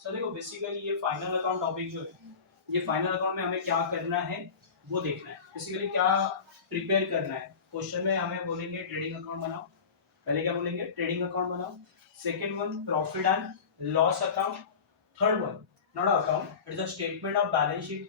Sir देखो basically ये final account topic जो है, ये फाइनल अकाउंट में हमें क्या करना है वो देखना है। बेसिकली क्या प्रिपेयर करना है। क्वेश्चन में हमें बोलेंगे ट्रेडिंग अकाउंट बनाओ। पहले क्या बोलेंगे? ट्रेडिंग अकाउंट बनाओ। Second one profit and loss account. Third one not account, it is a statement of balance sheet.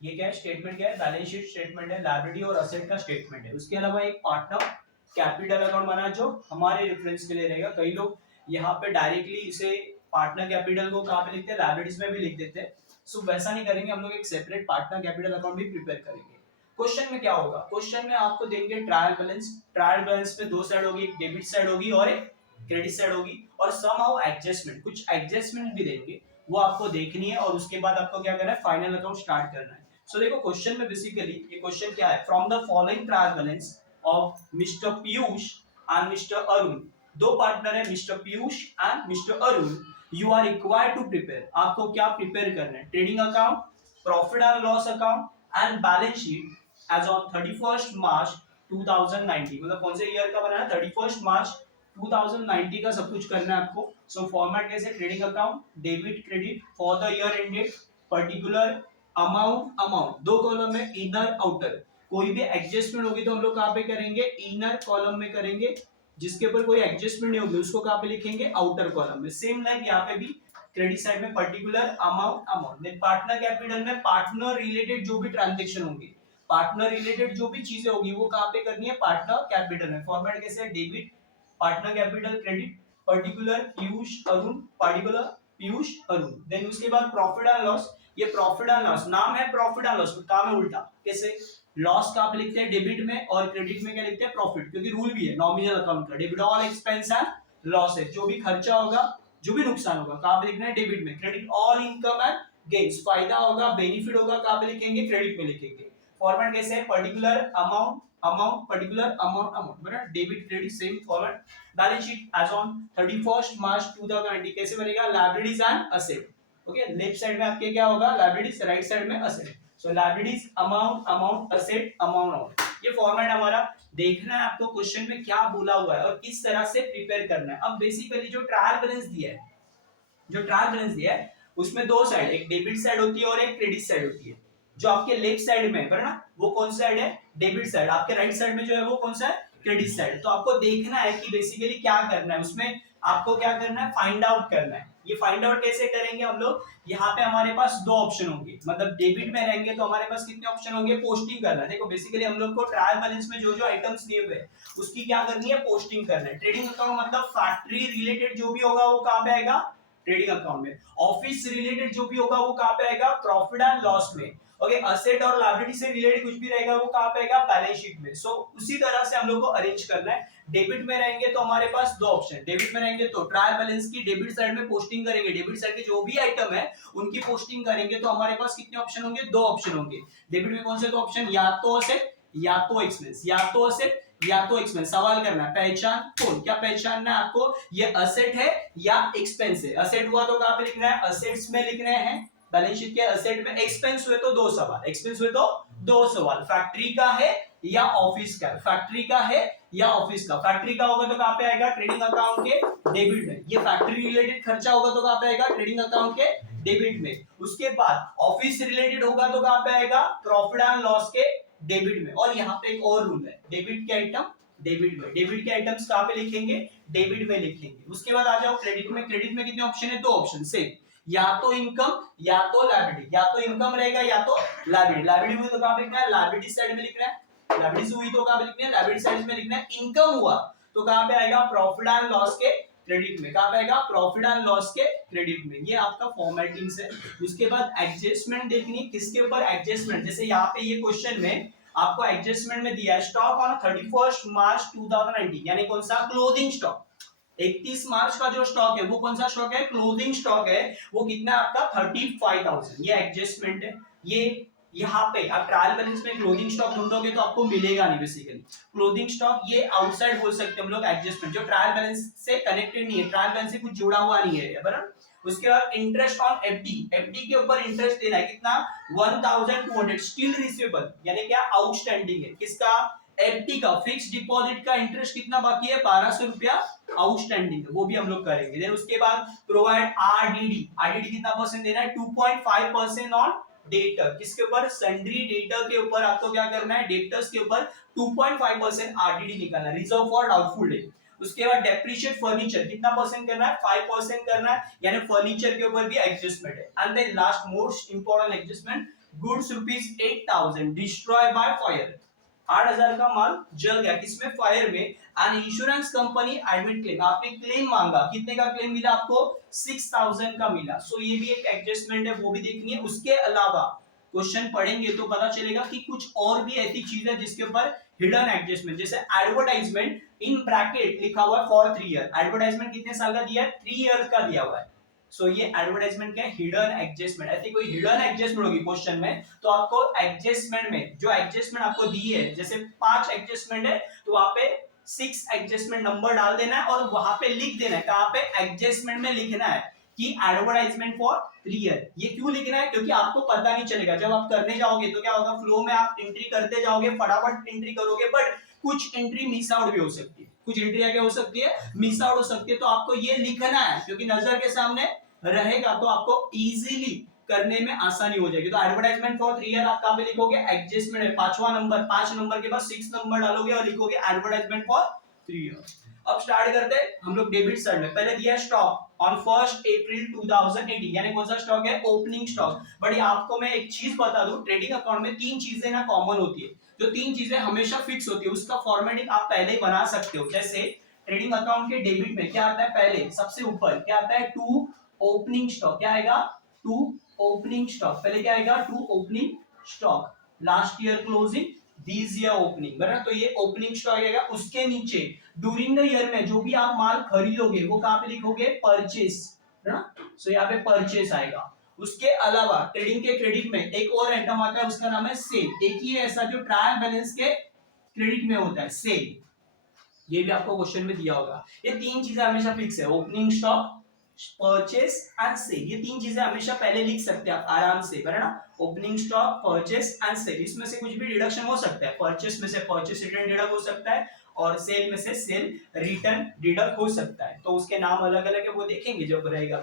ये क्या है? स्टेटमेंट क्या है? बैलेंस शीट स्टेटमेंट है, लायबिलिटी और असेट का स्टेटमेंट है। उसके अलावा एक पार्टनर कैपिटल अकाउंट बना जो हमारे रेफरेंस के लिए रहेगा। कई लोग यहाँ पे डायरेक्टली इसे पार्टनर कैपिटल को कहाँ पे लिखते हैं? लायबिलिटीज में भी लिख देते हैं। सो वैसा नहीं करेंगे, हम लोग एक सेपरेट पार्टनर कैपिटल अकाउंट भी प्रिपेयर करेंगे। क्वेश्चन में क्या होगा? क्वेश्चन में आपको देंगे ट्रायल बैलेंस। ट्रायल बैलेंस में दो साइड होगी, एक डेबिट साइड होगी और एक क्रेडिट साइड होगी, और समहाउ एडजस्टमेंट, कुछ एडजस्टमेंट भी देंगे, वो आपको देखनी है। और उसके बाद आपको क्या करना है? फाइनल अकाउंट स्टार्ट करना है। सो देखो क्वेश्चन में बेसिकली ये क्वेश्चन क्या है? From the following trial balance of mister Piyush and mister Arun, दो पार्टनर है mister Piyush and mister Arun, you are required to prepare. आपको क्या प्रिपेयर करना है? Trading account, profit and loss account and balance sheet as on 31st March 2019। मतलब कौन से year का बनाना है? 31st मार्च 2090 का सब कुछ करना है आपको। सो फॉर्मेट कैसे? Trading account, debit credit for the year ended, particular amount दो कॉलम में, इनर आउटर। कोई भी एडजस्टमेंट होगी तो हम लोग कहाँ पे करेंगे? इनर कॉलम में करेंगे। जिसके ऊपर कोई एडजस्टमेंट नहीं होगी उसको कहाँ पे लिखेंगे? आउटर कॉलम में। सेम लाइक यहाँ पे भी क्रेडिट साइड में particular amount. Then partner capital में पार्टनर रिलेटेड जो भी ट्रांजेक्शन होंगे, पार्टनर रिलेटेड जो भी चीजें होगी वो कहाँ पे करनी है? पार्टनर कैपिटल में। फॉर्मेट कैसे है? Debit, partner capital, credit, particular Piyush Arun, particular Piyush Arun. Then उसके बाद प्रॉफिट एंड लॉस। ये प्रॉफिट एंड लॉस नाम है, प्रॉफिट एंड लॉस काम है उल्टा। कैसे? लॉस कहाँ पे लिखते हैं? डेबिट में, और क्रेडिट में क्या लिखते हैं? प्रॉफिट। क्योंकि रूल भी है नॉमिनल अकाउंट का, debit all expense and loss है। जो भी खर्चा होगा, जो भी नुकसान होगा कहाँ पे लिखना है? डेबिट में। Credit all income and gains, फायदा होगा, बेनिफिट होगा कहाँ पे लिखेंगे? क्रेडिट में लिखेंगे। फॉर्मेट कैसे है? पर्टिकुलर अमाउंट, पर्टिकुलर अमाउंट बना, debit credit same format. Balance sheet as on 31st March 2020 कैसे बनेगा? Liabilities and asset. Okay, left side में आपके क्या होगा? लायबिलिटीज, राइट साइड में asset. So liabilities amount, asset amount. ये फॉर्मेट हमारा देखना है आपको क्वेश्चन में क्या बोला हुआ है और किस तरह से प्रिपेयर करना है। अब बेसिकली जो ट्रायल बैलेंस दिया है, उसमें दो साइड, एक डेबिट साइड होती है और एक क्रेडिट साइड होती है। जो आपके लेफ्ट साइड में है ना, वो कौन सा साइड है? Debit side. आपके राइट साइड में जो है वो कौन सा है? Credit side. तो आपको देखना है कि बेसिकली क्या करना है उसमें। आपको क्या करना है? फाइंड आउट करना है। ये फाइंड आउट कैसे करेंगे हम लोग? यहाँ पे हमारे पास दो ऑप्शन होंगे, मतलब डेबिट में रहेंगे तो हमारे पास कितने ऑप्शन होंगे? पोस्टिंग करना है। देखो बेसिकली हम लोग को ट्रायल बैलेंस में जो जो आइटम्स दिए हुए हैं उसकी क्या करनी है? पोस्टिंग करना है। ट्रेडिंग अकाउंट मतलब फैक्ट्री रिलेटेड जो भी होगा वो कहाँ पे आएगा? ट्रेडिंग अकाउंट में। ऑफिस रिलेटेड जो भी होगा वो कहाँ पे आएगा? प्रॉफिट एंड लॉस में। ओके, असेट और लायबिलिटी से रिलेटेड कुछ भी रहेगा वो कहाँ पे आएगा? बैलेंस शीट में। सो उसी तरह से हम लोग को अरेंज करना है। डेबिट में रहेंगे तो हमारे पास दो ऑप्शन, डेबिट में रहेंगे तो ट्रायल बैलेंस की डेबिट साइड में पोस्टिंग करेंगे, डेबिट साइड के जो भी आइटम है उनकी पोस्टिंग करेंगे तो हमारे पास कितने ऑप्शन होंगे? दो ऑप्शन होंगे। डेबिट में कौन से दो ऑप्शन? या तो असेट या तो एक्सपेंस, या तो असेट या तो एक्सपेंस। सवाल करना है पहचान कौन, क्या पहचानना है आपको? ये असेट है या एक्सपेंस है। असेट हुआ तो कहां पे लिखना है? असेट्स में लिख रहे हैं बैलेंस शीट के असेट में। एक्सपेंस हुए तो दो सवाल, एक्सपेंस हुए तो दो सवाल, फैक्ट्री का है या ऑफिस का, फैक्ट्री का है या ऑफिस का। फैक्ट्री का होगा तो कहां पे आएगा? ट्रेडिंग अकाउंट के डेबिट में। ये फैक्ट्री रिलेटेड खर्चा होगा तो कहां पे आएगा? ट्रेडिंग अकाउंट के डेबिट में। उसके बाद ऑफिस रिलेटेड होगा तो कहां पे आएगा? प्रॉफिट एंड लॉस के डेबिट में। और यहाँ पे एक और रूल है, डेबिट के आइटम डेबिट में, डेबिट के आइटम्स कहां पे लिखेंगे? डेबिट में लिखेंगे। उसके बाद आ जाओ क्रेडिट में। क्रेडिट में कितने ऑप्शन है? दो ऑप्शन से, या तो इनकम या तो लायबिलिटी। या तो इनकम रहेगा या तो लायबिलिटी। लायबिलिटी हुई तो कहां पे लिखना है? लायबिलिटी साइड में लिखना है। लायबिलिटी हुई तो कहां पे लिखना है? लायबिलिटी साइड में लिखना है। इनकम हुआ तो कहां पे आएगा? प्रॉफिट एंड लॉस के क्रेडिट में। कहां पे आएगा? प्रॉफिट एंड लॉस के क्रेडिट में। ये आपका फॉर्मेटिंग है। उसके बाद एडजस्टमेंट देखनी, किसके ऊपर एडजस्टमेंट? जैसे यहाँ पे ये क्वेश्चन में आपको एडजस्टमेंट में दिया है स्टॉक ऑन 31st मार्च 2019, यानी कौन सा? Clothing stock. 31 मार्च का जो स्टॉक है वो कौन सा स्टॉक है? क्लोथिंग स्टॉक है। वो कितना आपका? 35,000। ये एडजस्टमेंट है। ये यहाँ पे आप ट्रायल बैलेंस में क्लोथिंग स्टॉक ढूंढोगे तो आपको मिलेगा नहीं। बेसिकली क्लोथिंग स्टॉक ये आउटसाइड बोल सकते हैं हम लोग एडजस्टमेंट, जो ट्रायल बैलेंस से कनेक्टेड नहीं है, ट्रायल बैलेंस से कुछ जुड़ा हुआ नहीं है, बराबर। उसके बाद इंटरेस्ट ऑन एफडी, एफडी के ऊपर इंटरेस्ट देना है कितना? 1200 स्टिल रिसीवेबल, यानी क्या? आउटस्टैंडिंग है। किसका? एफडी का फिक्स डिपॉजिट का इंटरेस्ट कितना बाकी है, 1200 रुपया आउटस्टैंडिंग है, वो भी हम लोग करेंगे। देन उसके बाद प्रोवाइड आरडीडी, आरडीडी कितना परसेंट देना है, 2.5% ऑन डेटर, किसके ऊपर, सन्ड्री डेटर के ऊपर आपको क्या करना है, डेटर्स के ऊपर 2.5% आरडीडी निकालना है, रिजर्व फॉर डाउटफुल डेट। उसके बाद डेप्रिशिएट फर्नीचर कितना परसेंट करना है, 5% करना है, यानी फर्नीचर के ऊपर भी एडजस्टमेंट है। And then last most important adjustment, goods rupees 8000 destroy by fire, 8000 का माल जल गया, किसमें, फायर में। And insurance company admit claim, आपने क्लेम मांगा, कितने का क्लेम मिला आपको, 6000 का मिला। सो ये भी एक एडजस्टमेंट है, वो भी देखनी है। उसके अलावा क्वेश्चन पढ़ेंगे तो पता चलेगा कि कुछ और भी ऐसी चीज है जिसके ऊपर हिडन एडजस्टमेंट, जैसे एडवर्टाइजमेंट इन ब्रैकेट लिखा हुआ है फॉर 3 ईयर, एडवर्टाइजमेंट कितने साल का दिया है, 3 ईयर का दिया हुआ है। सो ये एडवर्टाइजमेंट क्या है, हिडन एडजस्टमेंट। ऐसी कोई हिडन एडजस्टमेंट होगी क्वेश्चन में तो आपको एडजस्टमेंट में जो एडजस्टमेंट आपको दी है, जैसे 5 एडजस्टमेंट है तो वहां पे 6 एडजस्टमेंट नंबर डाल देना है और वहां पे लिख देना है, कहां पे, एडजस्टमेंट में लिखना है कि एडवर्टाइजमेंट फॉर 3 ईयर। ये क्यों लिखना है, क्योंकि आपको पता नहीं चलेगा, जब आप करने जाओगे तो क्या होगा, फ्लो में आप एंट्री करते जाओगे, फटाफट एंट्री करोगे, बट कुछ एंट्री मिस आउट भी हो सकती है, कुछ एंट्री क्या हो सकती है, मिस आउट हो सकती है। तो आपको ये लिखना है, क्योंकि नजर के सामने रहेगा तो आपको इजीली करने में आसानी हो जाएगी। तो एडवर्टाइजमेंट फॉर 3 ईयर आप कहां पे लिखोगे, एडजस्टमेंट है, 5वां नंबर, 5 नंबर के बाद 6 नंबर डालोगे और लिखोगे एडवर्टाइजमेंट फॉर 3 ईयर। अब स्टार्ट करते हैं हम लोग डेबिट साइड में। पहले दिया स्टॉक ऑन 1 अप्रैल 2018, यानी कौन सा स्टॉक है, ओपनिंग स्टॉक। बट ये आपको मैं एक चीज बता दूं, ट्रेडिंग अकाउंट में 3 चीजें ना कॉमन होती है, जो 3 चीजें हमेशा फिक्स होती है, उसका फॉर्मेटिंग आप पहले ही बना सकते हो। जैसे ट्रेडिंग अकाउंट के डेबिट में क्या आता है, पहले सबसे ऊपर क्या आता है, टू ओपनिंग स्टॉक, क्या आएगा, टू ओपनिंग स्टॉक, पहले क्या आएगा, to opening stock, last year closing, this year opening, बराबर। तो ये ओपनिंग स्टॉक आएगा। उसके नीचे ड्यूरिंग द ईयर में जो भी आप माल खरीदोगे वो कहां पे लिखोगे, परचेस, है ना। सो यहाँ पे परचेस आएगा। उसके अलावा ट्रेडिंग के क्रेडिट में एक और आइटम आता है, उसका नाम है सेल। एक ही ऐसा जो ट्रायल बैलेंस के क्रेडिट में होता है, सेल। ये भी आपको क्वेश्चन में दिया होगा। ये 3 चीजें हमेशा फिक्स है, opening stock, purchase and sale. ये 3 चीजें हमेशा पहले लिख सकते हैं आप आराम से, है ना। Opening stock, purchase and sale, इसमें से कुछ भी डिडक्शन हो सकता है। परचेस में से परचेस रिटर्न डिडक्ट हो सकता है और सेल में से सेल रिटर्न डिडक्ट हो सकता है। तो उसके नाम अलग अलग है, वो देखेंगे जब रहेगा।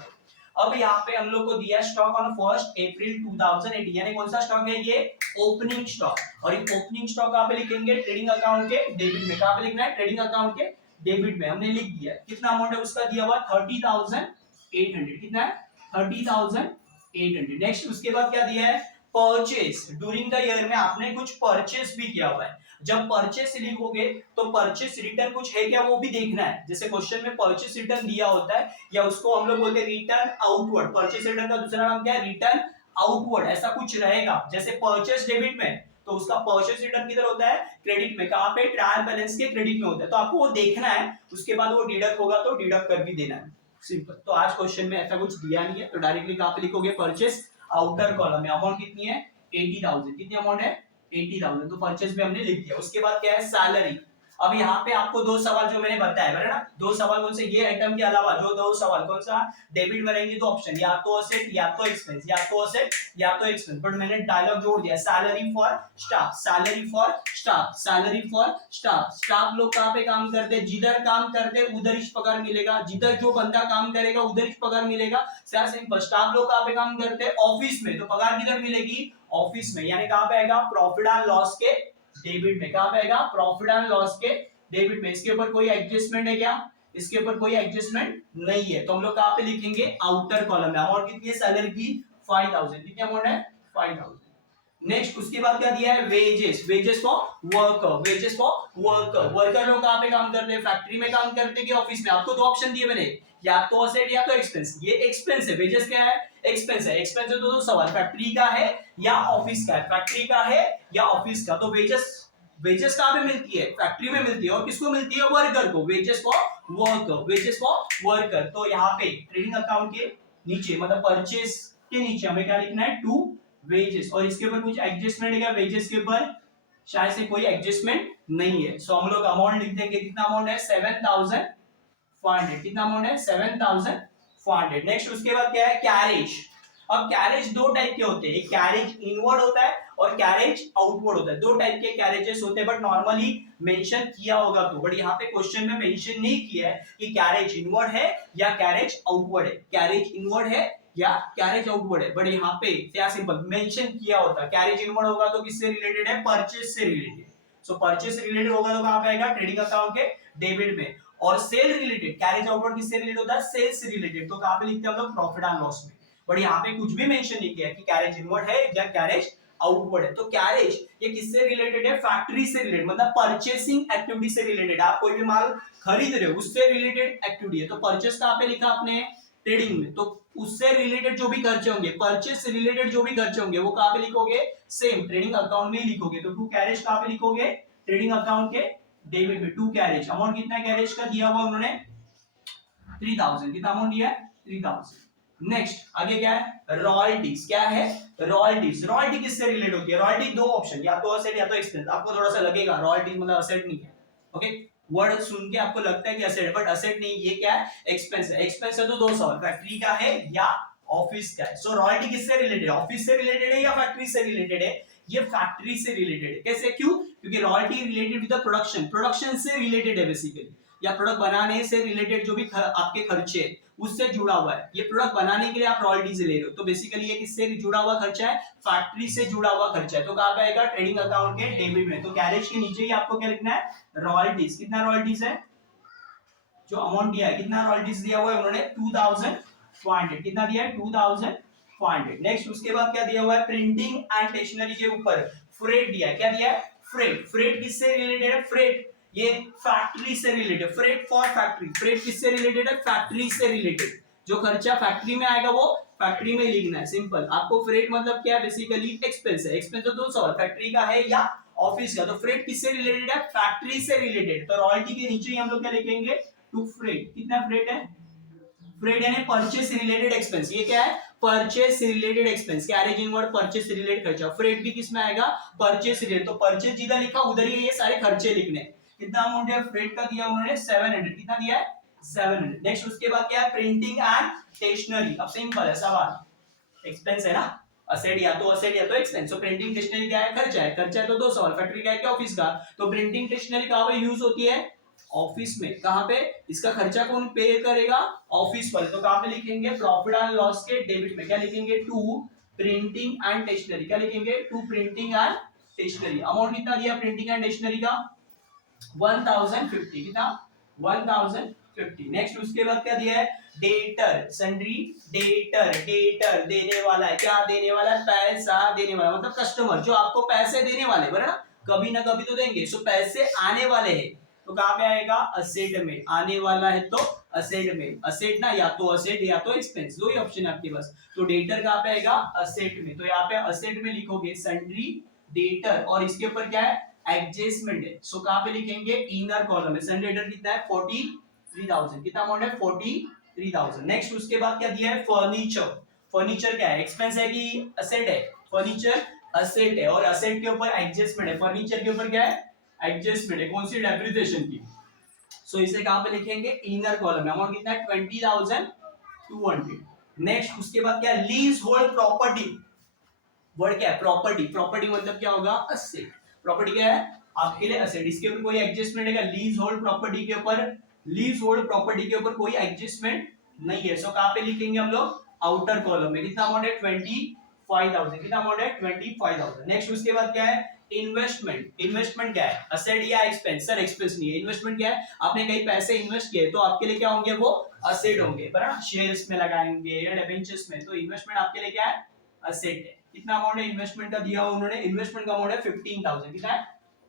अब यहाँ पे हम लोग को दिया स्टॉक ऑन 1 अप्रैल 2018, यानी कौन सा स्टॉक है ये, ओपनिंग स्टॉक। और ये ओपनिंग स्टॉक कहाँ पे लिखेंगे, ट्रेडिंग अकाउंट के डेबिट में। कहाँ पे लिखना है, ट्रेडिंग अकाउंट के डेबिट में। हमने लिख दिया, कितना अमाउंट है उसका दिया हुआ, 30,800, कितना है, 30,800। नेक्स्ट उसके बाद क्या दिया है, परचेस। ड्यूरिंग द ईयर में आपने कुछ परचेस भी किया हुआ है। जब परचेस लिखोगे तो परचेस रिटर्न कुछ है क्या, वो भी देखना है। जैसे क्वेश्चन में परचेस रिटर्न दिया होता है, या उसको हम लोग बोलते हैं रिटर्न आउटवर्ड। परचेस रिटर्न का दूसरा नाम क्या है, रिटर्न आउटवर्ड, ऐसा कुछ रहेगा। जैसे परचेस डेबिट में तो उसका परचेस रिटर्न किधर होता है, क्रेडिट में। कहां पे, ट्रायल बैलेंस के क्रेडिट में होता है। तो आपको वो देखना है, उसके बाद वो डिडक्ट होगा तो डिडक्ट कर भी देना है, सिंपल। तो आज क्वेश्चन में ऐसा कुछ दिया नहीं है, तो डायरेक्टली कहां पे लिखोगे, परचेस, आउटर कॉलम में। अमाउंट कितनी है, 80,000, कितनी अमाउंट है, 80,000, तो परचेस में हमने लिख दिया। उसके बाद क्या है, सैलरी। अब यहाँ पे आपको 2 सवाल जो मैंने बताया है ना, 2 सवाल कौन से, ये आइटम के अलावा जो 2 सवाल कौन सा, डेबिट में रहेंगे तो ऑप्शन या तो असेट या तो एक्सपेंस, या तो असेट या तो एक्सपेंस। बट मैंने डायलॉग जोड़ दिया, salary for staff, salary for staff, salary for staff. Staff लोग कहाँ पे काम करते हैं, जिधर काम करते हैं उधर ही पगार मिलेगा, जिधर जो बंदा काम करेगा उधर ही पगार मिलेगा। सिंपल। स्टाफ लोग कहाँ पे काम करते हैं, ऑफिस में, तो पगार किधर मिलेगी, ऑफिस में। यानी कहां पे आएगा, प्रॉफिट एंड लॉस के डेबिट में। कहां पे आएगा, प्रॉफिट एंड लॉस के डेबिट में। इसके ऊपर कोई एडजस्टमेंट है क्या, इसके ऊपर कोई एडजस्टमेंट नहीं है, तो हम लोग कहां पे लिखेंगे, आउटर कॉलम में। अमाउंट कितनी है सैलरी की, 5,000, कितनी अमाउंट है, 5,000। नेक्स्ट उसके बाद क्या दिया है, wages, wages for worker, wages for worker. Worker लोग कहां पे काम करते हैं, फैक्ट्री में काम करते हैं कि ऑफिस में। आपको 2 ऑप्शन दिए मैंने, या तो असेट या तो एक्सपेंस। ये एक्सपेंस है, वेजेस क्या है, एक्सपेंस है। एक्सपेंस है तो 2 सवाल, फैक्ट्री का है या ऑफिस का है, फैक्ट्री का है या ऑफिस का। तो वेजेस, वेजेस कहां पे मिलती है, फैक्ट्री में मिलती है। और किसको मिलती है, वर्कर को, wages for worker, wages for worker. तो यहाँ पे ट्रेडिंग अकाउंट के नीचे, मतलब परचेस के नीचे हमें क्या लिखना है, टू वेजेस। और इसके ऊपर कुछ एडजस्टमेंट है क्या, वेजेस के ऊपर शायद से कोई एडजस्टमेंट नहीं है। सो हम लोग अमाउंट लिख देंगे, कितना अमाउंट है, 7,500, कितना अमाउंट है, 7,500। नेक्स्ट उसके बाद क्या है, कैरेज। अब कैरेज दो टाइप के होते हैं, एक कैरेज इनवर्ड होता है और कैरेज आउटवर्ड होता है। दो टाइप के कैरेजेस होते हैं, बट नॉर्मली मेंशन किया होगा तो, बट यहाँ पे क्वेश्चन में मेंशन नहीं किया है कि कैरेज इनवर्ड है या कैरेज आउटवर्ड है, कैरेज इनवर्ड है या कैरेज आउटवर्ड है, बट यहाँ पे क्या सिंपल मेंशन किया होता है। कैरेज इनवर्ड होगा तो किससे रिलेटेड है, परचेज से रिलेटेड। सो परचेज से रिलेटेड होगा तो कहां पे आएगा, ट्रेडिंग अकाउंट के डेबिट में। और सेल रिलेटेड, कैरेज आउटवर्ड किससे रिलेटेड होता है, सेल्स से रिलेटेड, तो कहां पे लिखते हैं हम लोग, प्रॉफिट एंड लॉस में। बट यहाँ पे कुछ भी मेंशन नहीं किया कि कैरेज इनवर्ड है या कैरेज आउटवर्ड है। तो कैरेज ये किससे रिलेटेड है, फैक्ट्री से रिलेटेड, मतलब परचेसिंग एक्टिविटी से रिलेटेड। आप कोई भी माल खरीद रहे हो उससे रिलेटेड एक्टिविटी है। तो परचेस कहां पे लिखा आपने, ट्रेडिंग में, तो उससे रिलेटेड जो भी खर्चे होंगे, परचेस से रिलेटेड जो भी खर्चे होंगे वो कहां पे लिखोगे, सेम ट्रेडिंग अकाउंट में ही लिखोगे। तो टू कैरेज कहां पे लिखोगे, ट्रेडिंग अकाउंट के डेबिट में। टू कैरेज, अमाउंट कितना कैरेज का दिया हुआ उन्होंने, 3000, कितना अमाउंट दिया है, 3000। नेक्स्ट आगे क्या है, रॉयल्टीज। क्या है, रॉयल्टीज। रॉयल्टी किससे रिलेट होती है, रॉयल्टी दो ऑप्शन, या तो असेट या तो एक्सपेंस। आपको थोड़ा सा लगेगा रॉयल्टीज मतलब असेट नहीं है, ओके, वर्ड सुन के आपको लगता है कि असेट है, बट असेट नहीं, ये क्या है, एक्सपेंस है। एक्सपेंस है तो दो सवाल, फैक्ट्री का है या ऑफिस का है। सो रॉयल्टी किससे रिलेटेड है, ऑफिस से रिलेटेड है या फैक्ट्री से रिलेटेड है, ये फैक्ट्री से रिलेटेड है। कैसे, क्यों, क्योंकि royalty related with the production, production से रिलेटेड है बेसिकली, या प्रोडक्ट बनाने से रिलेटेड जो भी आपके खर्चे उससे जुड़ा हुआ है। ये प्रोडक्ट बनाने के लिए आप रॉयल्टी से ले रहे हो, तो बेसिकली ये किससे जुड़ा हुआ खर्चा है, फैक्ट्री से जुड़ा हुआ खर्चा है। तो कहां पे आएगा, ट्रेडिंग अकाउंट के डेबिट में। तो कैरेज के नीचे ही आपको क्या लिखना है, रॉयल्टीज। कितना रॉयल्टीज है, जो अमाउंट दिया है, कितना रॉयल्टीज दिया हुआ है उन्होंने, 2500, कितना दिया है, 2500। नेक्स्ट उसके बाद क्या दिया हुआ है, प्रिंटिंग एंड स्टेशनरी के ऊपर फ्रेट दिया है। क्या दिया है, फ्रेट। फ्रेट किससे रिलेटेड है, फ्रेट ये फैक्ट्री से related, freight for factory. Freight किससे रिलेटेड है, फैक्ट्री से रिलेटेड। जो खर्चा फैक्ट्री में आएगा वो फैक्ट्री में लिखना है, सिंपल। आपको फ्रेट मतलब क्या है, बेसिकली एक्सपेंस है। एक्सपेंस तो दो सवाल, फैक्ट्री का है या ऑफिस का। तो फ्रेट किससे रिलेटेड है, फैक्ट्री से रिलेटेड। तो रॉयल्टी के नीचे ही हम लोग क्या लिखेंगे, टू फ्रेट। कितना फ्रेट है, फ्रेट यानी परचेस रिलेटेड एक्सपेंस। ये क्या है, purchase related expense. Carriage inward purchase related खर्चा। फ्रेट भी किसमें आएगा, परचेस रिलेटेड। तो परचेस जिधर लिखा उधर ही ये सारे खर्चे लिखने। कितना अमाउंट है फ्रेट का दिया उन्होंने, 700। कितना दिया है, 700। नेक्स्ट उसके बाद क्या है, प्रिंटिंग एंड स्टेशनरी। अब सिंपल है सवाल, एक्सपेंस है ना, असेट या तो असेट या तो एक्सपेंस। तो प्रिंटिंग स्टेशनरी क्या है, खर्चा है। खर्चा है तो दो सवाल, फैक्ट्री का है कि ऑफिस का। तो प्रिंटिंग स्टेशनरी कहां पे यूज होती है, ऑफिस में। कहां पे, इसका खर्चा कौन पे करेगा, ऑफिस वाले। तो कहां पे लिखेंगे, प्रॉफिट एंड लॉस के डेबिट में। क्या लिखेंगे, टू प्रिंटिंग एंड स्टेशनरी। क्या लिखेंगे, to printing and stationery. Amount कितना दिया प्रिंटिंग एंड स्टेशनरी का, 1050। कितना, 1050। नेक्स्ट उसके बाद क्या दिया है, डेटर, सन्ड्री डेटर। डेटर देने वाला है, क्या देने वाला है, पैसा देने वाला, मतलब कस्टमर जो आपको पैसे देने वाले, बराबर ना, कभी ना कभी तो देंगे। सो पैसे आने वाले हैं, तो कहां पे आएगा, असेट में। आने वाला है तो असेट में। असेट ना, या तो असेट या तो एक्सपेंस, दो ही ऑप्शन है आपके पास। तो डेटर कहां पे आएगा, असेट में। तो यहाँ पे असेट में लिखोगे सन्ड्री डेटर, और इसके ऊपर क्या है, एडजस्टमेंट है। सो कहां पे लिखेंगे, इनर कॉलम में। सन्ड्री डेटर कितना है, 43,000। कितना अमाउंट है, 43,000। नेक्स्ट उसके बाद क्या दिया है, फर्नीचर। फर्नीचर क्या है, एक्सपेंस है कि असेट है, फर्नीचर असेट है, और असेट के ऊपर एडजस्टमेंट है। फर्नीचर के ऊपर क्या है, एडजस्टमेंट है, कौन सी, डेप्रिसिएशन की। सो इसे कहां पे लिखेंगे, इनर कॉलम में। अमाउंट कितना है, 20,200। नेक्स्ट उसके बाद क्या, लीज होल्ड प्रॉपर्टी। वर्ड क्या है, प्रॉपर्टी। प्रॉपर्टी मतलब क्या होगा, असेट। प्रॉपर्टी क्या है, आपके लिए असेट। इसके ऊपर कोई एडजस्टमेंट है क्या, लीज होल्ड प्रॉपर्टी के ऊपर, लीज होल्ड प्रॉपर्टी के ऊपर कोई एडजस्टमेंट नहीं है। सो कहां पे लिखेंगे हम लोग, आउटर कॉलम में। कितना अमाउंट है, 25,000। कितना अमाउंट है, 25,000। नेक्स्ट उसके बाद क्या है, इन्वेस्टमेंट। इन्वेस्टमेंट क्या है, असेट या एक्सपेंस, सर एक्सपेंस नहीं है। इन्वेस्टमेंट क्या है, आपने कहीं पैसे इन्वेस्ट किए तो आपके लिए क्या होंगे, वो असेट होंगे, बराबर, शेयर्स में लगाएंगे या डिबेंचर्स में। तो इन्वेस्टमेंट आपके लिए क्या है, असेट है। कितना अमाउंट है इन्वेस्टमेंट का दिया उन्होंने, इन्वेस्टमेंट का अमाउंट है 15,000। कितना है,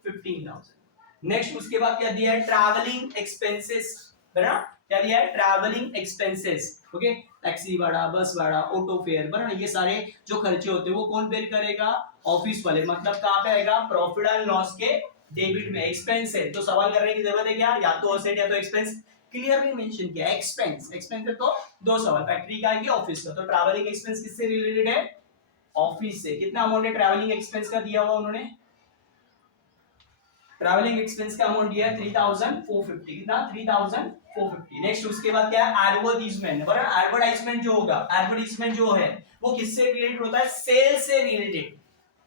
15,000। नेक्स्ट उसके बाद क्या दिया है, ट्रैवलिंग एक्सपेंसेस, बराबर, क्या दिया है, ट्रैवलिंग एक्सपेंसेस। ओके, टैक्सी भाड़ा, बस भाड़ा, ऑटो फेयर, बराबर, ये सारे जो खर्चे होते हैं वो कौन पे करेगा, ऑफिस वाले। मतलब कहां पे आएगा, प्रॉफिट एंड लॉस के डेबिट में। एक्सपेंस है तो सवाल करने की जरूरत है क्या, या तो असेट या तो एक्सपेंस। क्लियरली मेंशन किया एक्सपेंस। एक्सपेंस है तो दो सवाल, फैक्ट्री का है कि ऑफिस का। तो ट्रैवलिंग एक्सपेंस किससे रिलेटेड है, ऑफिस से। कितना अमाउंट है ट्रैवलिंग एक्सपेंस का दिया हुआ उन्होंने, ट्रैवलिंग एक्सपेंस का अमाउंट दिया है 3,450। कितना, 3,450। 450। नेक्स्ट उसके बाद क्या है, एडवर्टाइजमेंट, बराबर। एडवर्टाइजमेंट जो होगा, एडवर्टाइजमेंट जो है वो किससे रिलेटेड होता है, सेल से रिलेटेड।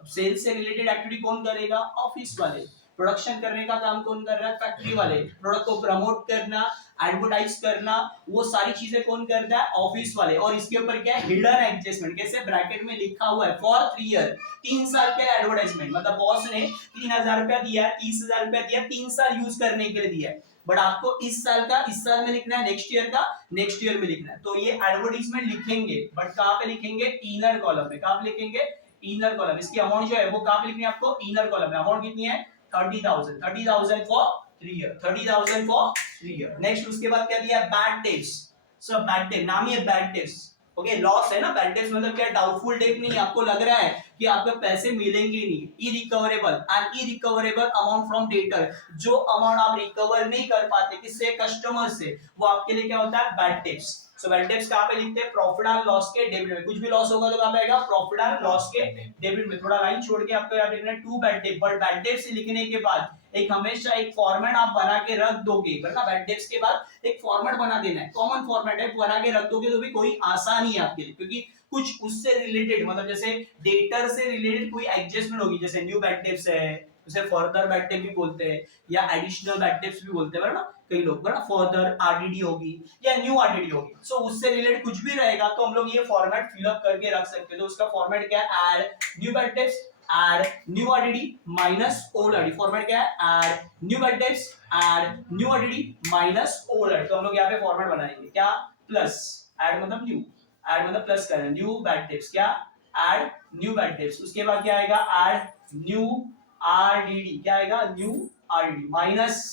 अब सेल से रिलेटेड एक्टिविटी कौन करेगा, ऑफिस वाले। प्रोडक्शन करने का काम कौन कर रहा है, फैक्ट्री वाले। प्रोडक्ट को प्रमोट करना, एडवर्टाइज करना, वो सारी चीजें कौन करता है, ऑफिस वाले। और इसके ऊपर क्या है, हिडन एडजस्टमेंट, कैसे ब्रैकेट में लिखा हुआ है फॉर 3 ईयर, 3 साल का एडवर्टाइजमेंट। मतलब बॉस ने 3000 रुपया दिया है, 30,000 रुपया दिया, 3 साल यूज करने के लिए दिया है, बट आपको इस साल का इस साल में लिखना है, नेक्स्ट ईयर का नेक्स्ट ईयर में लिखना है। तो ये एडवर्टाइजमेंट लिखेंगे, बट कहां पे लिखेंगे, इनर कॉलम में। कहां पे लिखेंगे, इनर कॉलम। इसकी अमाउंट जो है वो कहां पे लिखनी है आपको, इनर कॉलम में। अमाउंट कितनी है, 30,000, 30,000 for 3 year, 30,000 for 3 year. Next उसके बाद क्या दिया, bad debts. So bad debt, नाम ही है बैड डेट्स, ओके। लॉस है ना, बैड डेट्स मतलब क्या, डाउटफुल डेट नहीं, आपको लग रहा है कि आपके पैसे मिलेंगे नहीं। Irrecoverable and irrecoverable amount from debtor, जो अमाउंट आप रिकवर नहीं कर पाते किससे, कस्टमर से, वो आपके लिए क्या होता है, bad debts. So bad debts कहां पे लिखते हैं, प्रॉफिट एंड लॉस के डेबिट में। कुछ भी लॉस होगा तो कहां पे आएगा, प्रॉफिट एंड लॉस के डेबिट में। थोड़ा लाइन छोड़ के आपको यहाँ लिखना है to bad debt, but bad debts लिखने के बाद एक हमेशा एक फॉर्मेट आप बना के रख दोगे, वरना बैड डेट्स के बाद एक फॉर्मेट बना देना है, कॉमन फॉर्मेट है, बना के रख दोगे तो भी कोई आसानी है आपके लिए, क्योंकि कुछ उससे रिलेटेड, मतलब जैसे डेटर से रिलेटेड कोई एडजस्टमेंट होगी, जैसे न्यू बैड डेट्स है, उसे फर्दर बैड डेट भी बोलते हैं, या एडिशनल बैड डेट्स भी बोलते हैं, ना कई लोग, ना फर्दर आरडीडी होगी या न्यू आरडीडी होगी। सो उससे रिलेटेड कुछ भी रहेगा तो हम लोग ये फॉर्मेट फिलअप करके रख सकते हैं। तो उसका फॉर्मेट क्या है, add new bad debts add new RDD minus old RDD। Format क्या है, add new bad debts add new RDD minus old RDD। तो हम लोग यहाँ पे फॉर्मेट बनाएंगे क्या, प्लस, add मतलब new, add मतलब प्लस करना, new bad debts क्या, add new bad debts। उसके बाद क्या आएगा, add new RDD, क्या आएगा, new RDD माइनस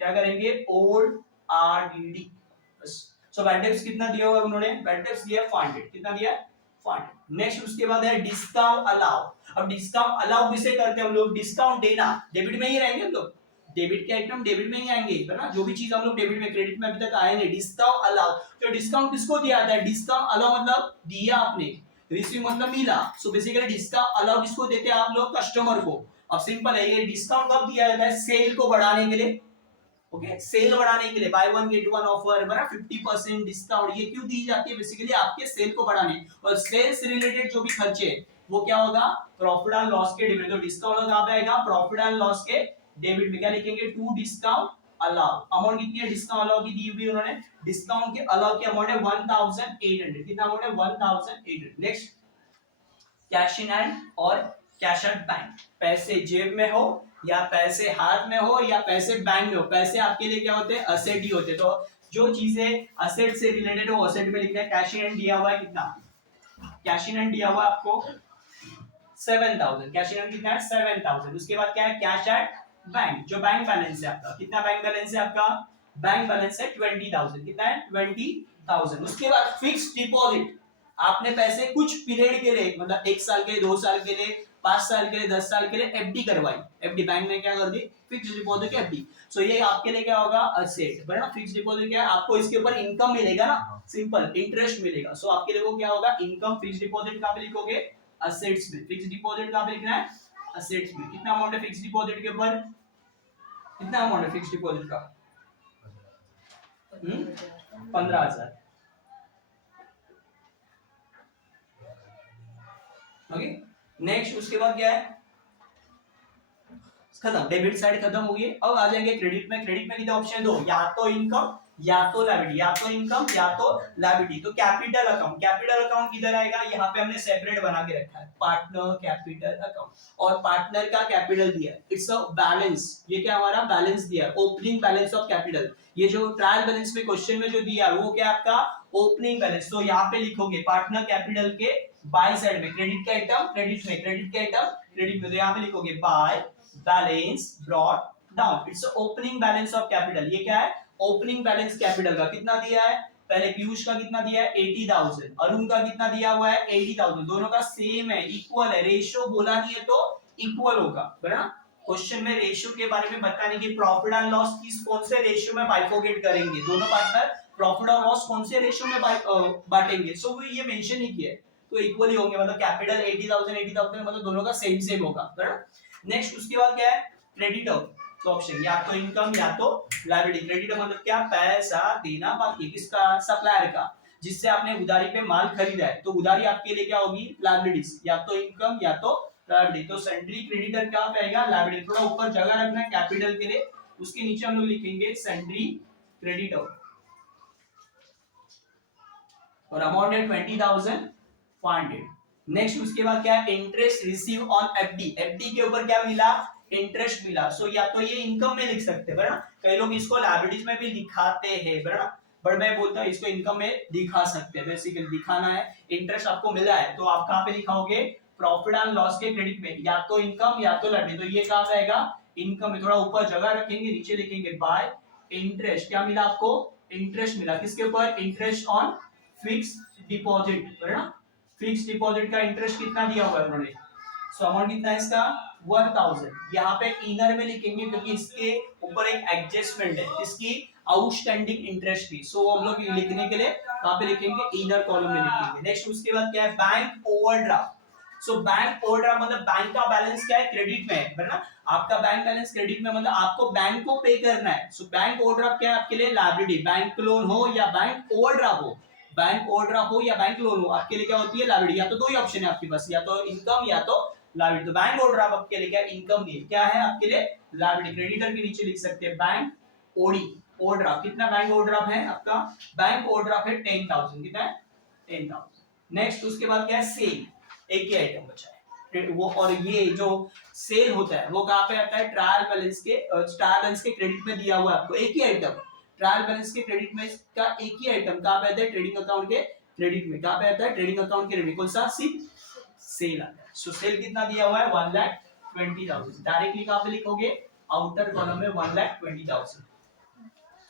क्या करेंगे, old RDD। बस। सो bad debts कितना दिया हुआ उन्होंने, bad debts दिया 500, कितना दिया 500। नेक्स्ट उसके बाद है डिस्काउंट अलाउ। अब डिस्काउंट अलाउ किसे करते हैं हम लोग, डिस्काउंट देना, डेबिट में ही रहेंगे हम लोग, डेबिट के आइटम डेबिट में ही आएंगे, है ना, जो भी चीज हम लोग डेबिट में, क्रेडिट में अभी तक आए नहीं। डिस्काउंट अलाउ, तो डिस्काउंट किसको दिया जाता है, डिस्काउंट अलाउ मतलब दिया आपने, रिसीव मतलब मिला। सो बेसिकली डिस्काउंट अलाउ किसको देते हैं आप लोग, कस्टमर को। अब सिंपल है, ये डिस्काउंट कब दिया जाता है, सेल को बढ़ाने के लिए, ओके, सेल बढ़ाने के लिए, by one get one offer, बराबर 50% डिस्काउंट, ये क्यों दी जाती है, बेसिकली आपके सेल को बढ़ाने। और सेल से रिलेटेड जो भी खर्चे वो क्या होगा, प्रॉफिट एंड लॉस के डेबिट। तो डिस्काउंट कहां पे आएगा, प्रॉफिट एंड लॉस के डेबिट में। क्या लिखेंगे, टू डिस्काउंट अलाउ। अमाउंट कितनी है डिस्काउंट अलाउ की दी हुई उन्होंने, डिस्काउंट के अलाउ की अमाउंट है 1800, कितना अमाउंट है 1800। नेक्स्ट कैश इन हैंड और कैश एट बैंक, पैसे जेब में हो या पैसे हाथ में हो या पैसे बैंक में हो, पैसे आपके लिए क्या होते हैं, असेट ही होते हैं। तो जो चीजें असेट से रिलेटेड हो असेट में लिखना है। कैश इन हैंड दिया हुआ है कितना, कैश इन हैंड दिया हुआ है आपको 7000, कैश इन हैंड कितना है 7000। उसके बाद क्या है, कैश एट बैंक, जो बैंक बैलेंस है आपका, कितना बैंक बैलेंस है आपका, बैंक बैलेंस है 20,000, कितना है 20,000। उसके बाद फिक्स्ड डिपॉजिट, आपने पैसे कुछ पीरियड के लिए, मतलब 1 साल के लिए, 2 साल के लिए, 5 साल के लिए, 10 साल के लिए एफडी करवाई, एफडी बैंक में क्या कर दी, फिक्स्ड डिपॉजिट एफडी। सो ये आपके लिए क्या होगा, असेट, बराबर ना। फिक्स्ड डिपॉजिट क्या है, आपको इसके ऊपर इनकम मिलेगा ना, सिंपल इंटरेस्ट मिलेगा। सो आपके लिए वो क्या होगा, इनकम। फिक्स्ड डिपॉजिट कहां पे लिखोगे, असेट्स में। फिक्स्ड डिपॉजिट कहां पे लिखना है, असेट्स में। कितना अमाउंट है फिक्स्ड डिपॉजिट के ऊपर, कितना अमाउंट है फिक्स्ड डिपॉजिट का, 15,000, ओके। नेक्स्ट उसके बाद क्या है, खत्म, डेबिट साइड खत्म हो गई। अब आ जाएंगे क्रेडिट में। क्रेडिट में कितने ऑप्शन, दो, या तो इनकम या तो लायबिलिटी, या तो इनकम या तो लायबिलिटी। तो कैपिटल अकाउंट, कैपिटल अकाउंट किधर आएगा, यहाँ पे हमने सेपरेट बना के रखा है, पार्टनर कैपिटल अकाउंट। और पार्टनर का कैपिटल दिया है, इट्स अ बैलेंस, ये क्या हमारा बैलेंस दिया है, ओपनिंग बैलेंस ऑफ कैपिटल। ये जो ट्रायल बैलेंस में क्वेश्चन में जो दिया है वो क्या आपका, ओपनिंग बैलेंस। तो यहाँ पे लिखोगे पार्टनर कैपिटल के बाय साइड में, क्रेडिट का आइटम क्रेडिट में, क्रेडिट का आइटम क्रेडिट में, तो यहाँ पे लिखोगे by balance brought down, it's opening balance of capital. ये क्या है, ओपनिंग बैलेंस कैपिटल का कितना दिया है, पहले पीयूष का कितना दिया है 80,000, अरुण का कितना दिया हुआ है 80,000, दोनों का सेम है, इक्वल है, रेशियो बोला नहीं है तो इक्वल होगा, बराबर। क्वेश्चन में रेशियो के बारे में बताने की, प्रॉफिट एंड लॉस किस कौन से रेशियो में बाइफोकेट करेंगे, दोनों पार्टनर प्रॉफिट और लॉस कौन से रेशियो में बांटेंगे, सो वो ये मेंशन नहीं किया है, तो इक्वली होंगे, मतलब कैपिटल 80,000 80,000 मतलब दोनों का सेम सेम होगा, बराबर। नेक्स्ट उसके बाद क्या है, क्रेडिटर, तो ऑप्शन या तो इनकम या तो लायबिलिटी। क्रेडिट मतलब क्या, पैसा देना बाकी, किसका, सप्लायर का, जिससे आपने उधारी पे माल खरीदा है, तो उधारी आपके लिए क्या होगी, लायबिलिटीज, या तो इनकम या तो लायबिलिटी। तो सेंट्री क्रेडिटर क्या पे आएगा, लायबिलिटी। थोड़ा ऊपर जगह रखना है कैपिटल के लिए, उसके नीचे हम लोग लिखेंगे सेंट्री क्रेडिटर और अमाउंट है 20,500। नेक्स्ट उसके बाद क्या है, interest receive on FD. FD के ऊपर क्या मिला, इंटरेस्ट मिला। सो या तो ये इनकम में लिख सकते हैं, कई लोग इसको लायबिलिटीज में भी दिखाते हैं, बट मैं बोलता हूँ इसको इनकम में दिखा सकते हैं। बेसिकली दिखाना है, इंटरेस्ट आपको मिला है तो आप कहाँ पे लिखाओगे, प्रॉफिट एंड लॉस के क्रेडिट में, या तो इनकम या तो लायबिलिटी। तो ये कहाँ पे आएगा, इनकम में। थोड़ा ऊपर जगह रखेंगे, नीचे लिखेंगे बाय इंटरेस्ट। क्या मिला आपको, इंटरेस्ट मिला, किसके ऊपर, interest on fix deposit, fix deposit का इंटरेस्ट कितना दिया हुआ है उन्होंने, सो अमाउंट कितना है इसका, 1000। यहाँ पे इनर में लिखेंगे क्योंकि इसके ऊपर एक एडजस्टमेंट है, इसकी आउटस्टैंडिंग इंटरेस्ट भी, सो हम लोग लिखने के लिए कहाँ पे लिखेंगे, इनर कॉलम में लिखेंगे। नेक्स्ट उसके बाद क्या है, bank overdraft. So bank overdraft मतलब बैंक का बैलेंस क्या है, क्रेडिट में है ना, आपका बैंक बैलेंस क्रेडिट में, मतलब आपको बैंक को पे करना है। सो बैंक ओवरड्राफ्ट क्या है आपके लिए, लायबिलिटी। बैंक लोन हो या बैंक ओवरड्राफ्ट हो, बैंक ओवरड्राफ्ट हो या बैंक लोन हो, आपके लिए क्या होती है, लायबिलिटी। या तो दो ही ऑप्शन है आपके पास, या तो इनकम या तो लायबिलिटी। तो बैंक ओवरड्राफ्ट आपके लिए क्या, इनकम नहीं है, क्या है आपके लिए, लायबिलिटी। क्रेडिटर के नीचे लिख सकते हैं बैंक ओडी ओवरड्राफ्ट। कितना बैंक ओवरड्राफ्ट है आपका, बैंक ओवरड्राफ्ट है 10,000, कितना है, 10,000। नेक्स्ट उसके बाद क्या है, सेल। एक ही आइटम बचा है वो, और ये जो सेल होता है वो कहाँ पे आता है, ट्रायल बैलेंस के क्रेडिट में दिया हुआ है आपको, एक ही आइटम। ट्रायल बैलेंस के क्रेडिट में का एक ही आइटम कहाँ पे आता है, ट्रेडिंग अकाउंट के क्रेडिट में। कहाँ पे आता है, ट्रेडिंग अकाउंट के क्रेडिट, कौन सा, सिर्फ सेल आता है। सो सेल कितना दिया हुआ है, 1,20,000। डायरेक्टली कहाँ पे लिखोगे, आउटर कॉलम में 1,20,000।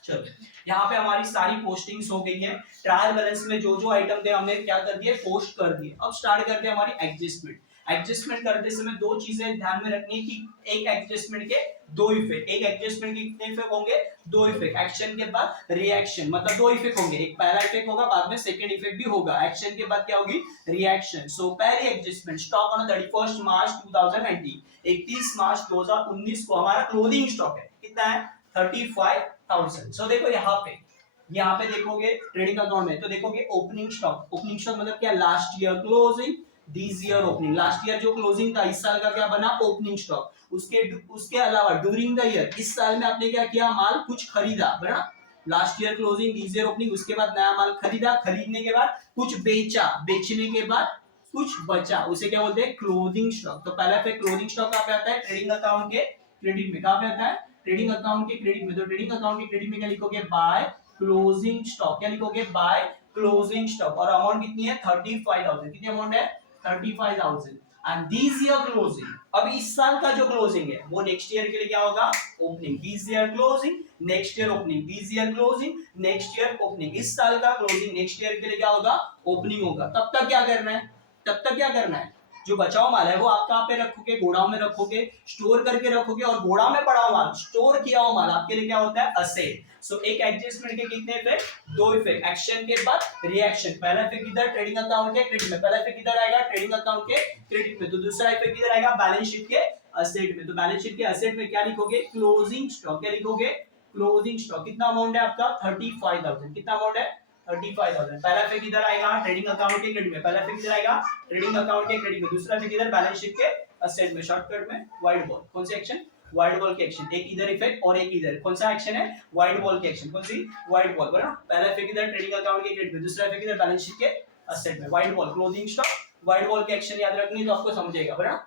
चलो यहाँ पे हमारी सारी पोस्टिंग्स हो गई है। ट्रायल बैलेंस में जो जो आइटम थे हमने क्या कर दिए, पोस्ट कर दिए। अब स्टार्ट करते हैं हमारी एडजस्टमेंट। एडजस्टमेंट करते समय दो चीजें ध्यान में रखनी है कि एक एडजस्टमेंट के दो इफेक्ट, एक एडजस्टमेंट के कितने इफेक्ट होंगे, दो इफेक्ट। एक्शन के बाद रिएक्शन, मतलब दो इफेक्ट होंगे, एक पहला इफेक्ट होगा, बाद में सेकंड इफेक्ट भी होगा। एक्शन के बाद क्या होगी, रिएक्शन। सो पहली एडजस्टमेंट, स्टॉक ऑन 31 मार्च 2019, 31 मार्च 2019 को हमारा क्लोजिंग स्टॉक है, कितना है, 35,000। सो देखो यहाँ पे देखोगे ट्रेडिंग अकाउंट में, तो देखोगे ओपनिंग स्टॉक। ओपनिंग स्टॉक मतलब क्या, last year closing, this year opening. Last year जो क्लोजिंग था, इस साल का क्या बना, ओपनिंग स्टॉक। उसके अलावा ड्यूरिंग द ईयर, इस साल में आपने क्या किया, माल कुछ खरीदा, बना, last year closing, this year opening, उसके बाद नया माल खरीदा, खरीदने के बाद कुछ बेचा, बेचने के बाद कुछ बचा, उसे क्या बोलते हैं, क्लोजिंग स्टॉक। तो पहला पे क्लोजिंग स्टॉक कहाँ पे आता है, ट्रेडिंग अकाउंट के क्रेडिट में। कहाँ पे आता है, ट्रेडिंग अकाउंट के क्रेडिट में। तो ट्रेडिंग अकाउंट के क्रेडिट में क्या लिखोगे, बाय क्लोजिंग स्टॉक। क्या लिखोगे, बाय क्लोजिंग स्टॉक। और अमाउंट कितनी है, 35,000। कितनी अमाउंट है, 35,000। एंड दिस ईयर क्लोजिंग, अब इस साल का जो क्लोजिंग है वो नेक्स्ट ईयर के लिए क्या होगा, opening. This year closing, next year opening, this year closing, next year opening. इस साल का क्लोजिंग नेक्स्ट ईयर के लिए क्या होगा, ओपनिंग होगा। तब तक क्या करना है, तब तक क्या करना है, जो बचाओ माल है वो आप कहाँ पे रखोगे, गोडाउन में रखोगे, स्टोर करके रखोगे। और गोडाउन में पड़ा हुआ माल, स्टोर किया हुआ माल आपके लिए क्या होता है, असेट। सो एक एडजस्टमेंट के कितने इफेक्ट, दो इफेक्ट। एक्शन के बाद रिएक्शन। पहला इफेक्ट इधर ट्रेडिंग अकाउंट के क्रेडिट में, पहला इफेक्ट इधर आएगा ट्रेडिंग अकाउंट के क्रेडिट में, तो दूसरा इफेक्ट इधर आएगा बैलेंस शीट के असेट में। तो बैलेंस शीट के असेट में क्या लिखोगे, क्लोजिंग स्टॉक। क्या लिखोगे, क्लोजिंग स्टॉक। कितना अमाउंट है आपका, 35,000। कितना अमाउंट है, 35,000। पहला इफेक्ट इधर आएगा ट्रेडिंग अकाउंट के क्रेडिट में, पहला इफेक्ट इधर आएगा ट्रेडिंग अकाउंट के क्रेडिट में, दूसरा इफेक्ट इधर बैलेंस शीट के असेट में। शॉर्टकट में वाइट बॉल, कौन सी एक्शन, वाइट बॉल के एक्शन। एक इधर इफेक्ट और एक इधर, कौन सा एक्शन है, वाइट बॉल के एक्शन। कौन सी, वाइट बॉल, बराबर। पहला इफेक्ट इधर ट्रेडिंग अकाउंट के क्रेडिट में, दूसरा इफेक्ट इधर बैलेंस शीट के असेट में। White ball, closing stock, white ball के एक्शन याद रखनी तो आपको समझेगा, बराबर,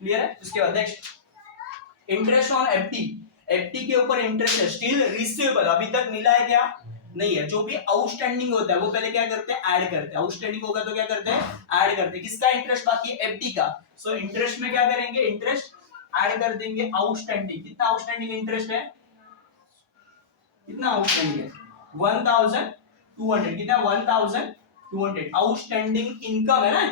क्लियर है। उसके बाद next, interest on FD. FD के ऊपर इंटरेस्ट है, स्टिल रिसीवेबल, अभी तक मिला है क्या, नहीं है। जो भी आउटस्टैंडिंग होता है वो पहले क्या करते हैं, ऐड करते हैं। आउटस्टैंडिंग होगा तो क्या करते हैं, ऐड करते हैं। किसका इंटरेस्ट बाकी है, एफडी का। सो इंटरेस्ट में क्या करेंगे, इंटरेस्ट ऐड कर देंगे आउटस्टैंडिंग। कितना आउटस्टैंडिंग इंटरेस्ट है, कितना आउटस्टैंडिंग है, 1,200। कितना, 1,200 आउटस्टैंडिंग इनकम है ना।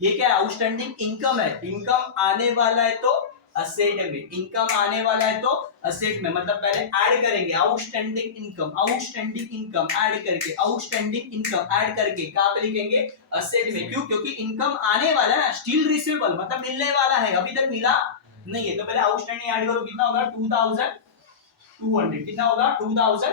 ये क्या है, आउटस्टैंडिंग इनकम है। इनकम आने वाला है तो असेट में, इनकम आने वाला है तो असेट में, मतलब पहले ऐड करेंगे outstanding income, outstanding income add करके, आउटस्टैंडिंग इनकम ऐड करके कहां पे लिखेंगे, असेट में। क्यों, क्योंकि इनकम आने वाला है, स्टिल रिसीवेबल मतलब मिलने वाला है, अभी तक मिला नहीं है, तो पहले आउटस्टैंडिंग ऐड करो, कितना होगा 2200, कितना होगा 2200।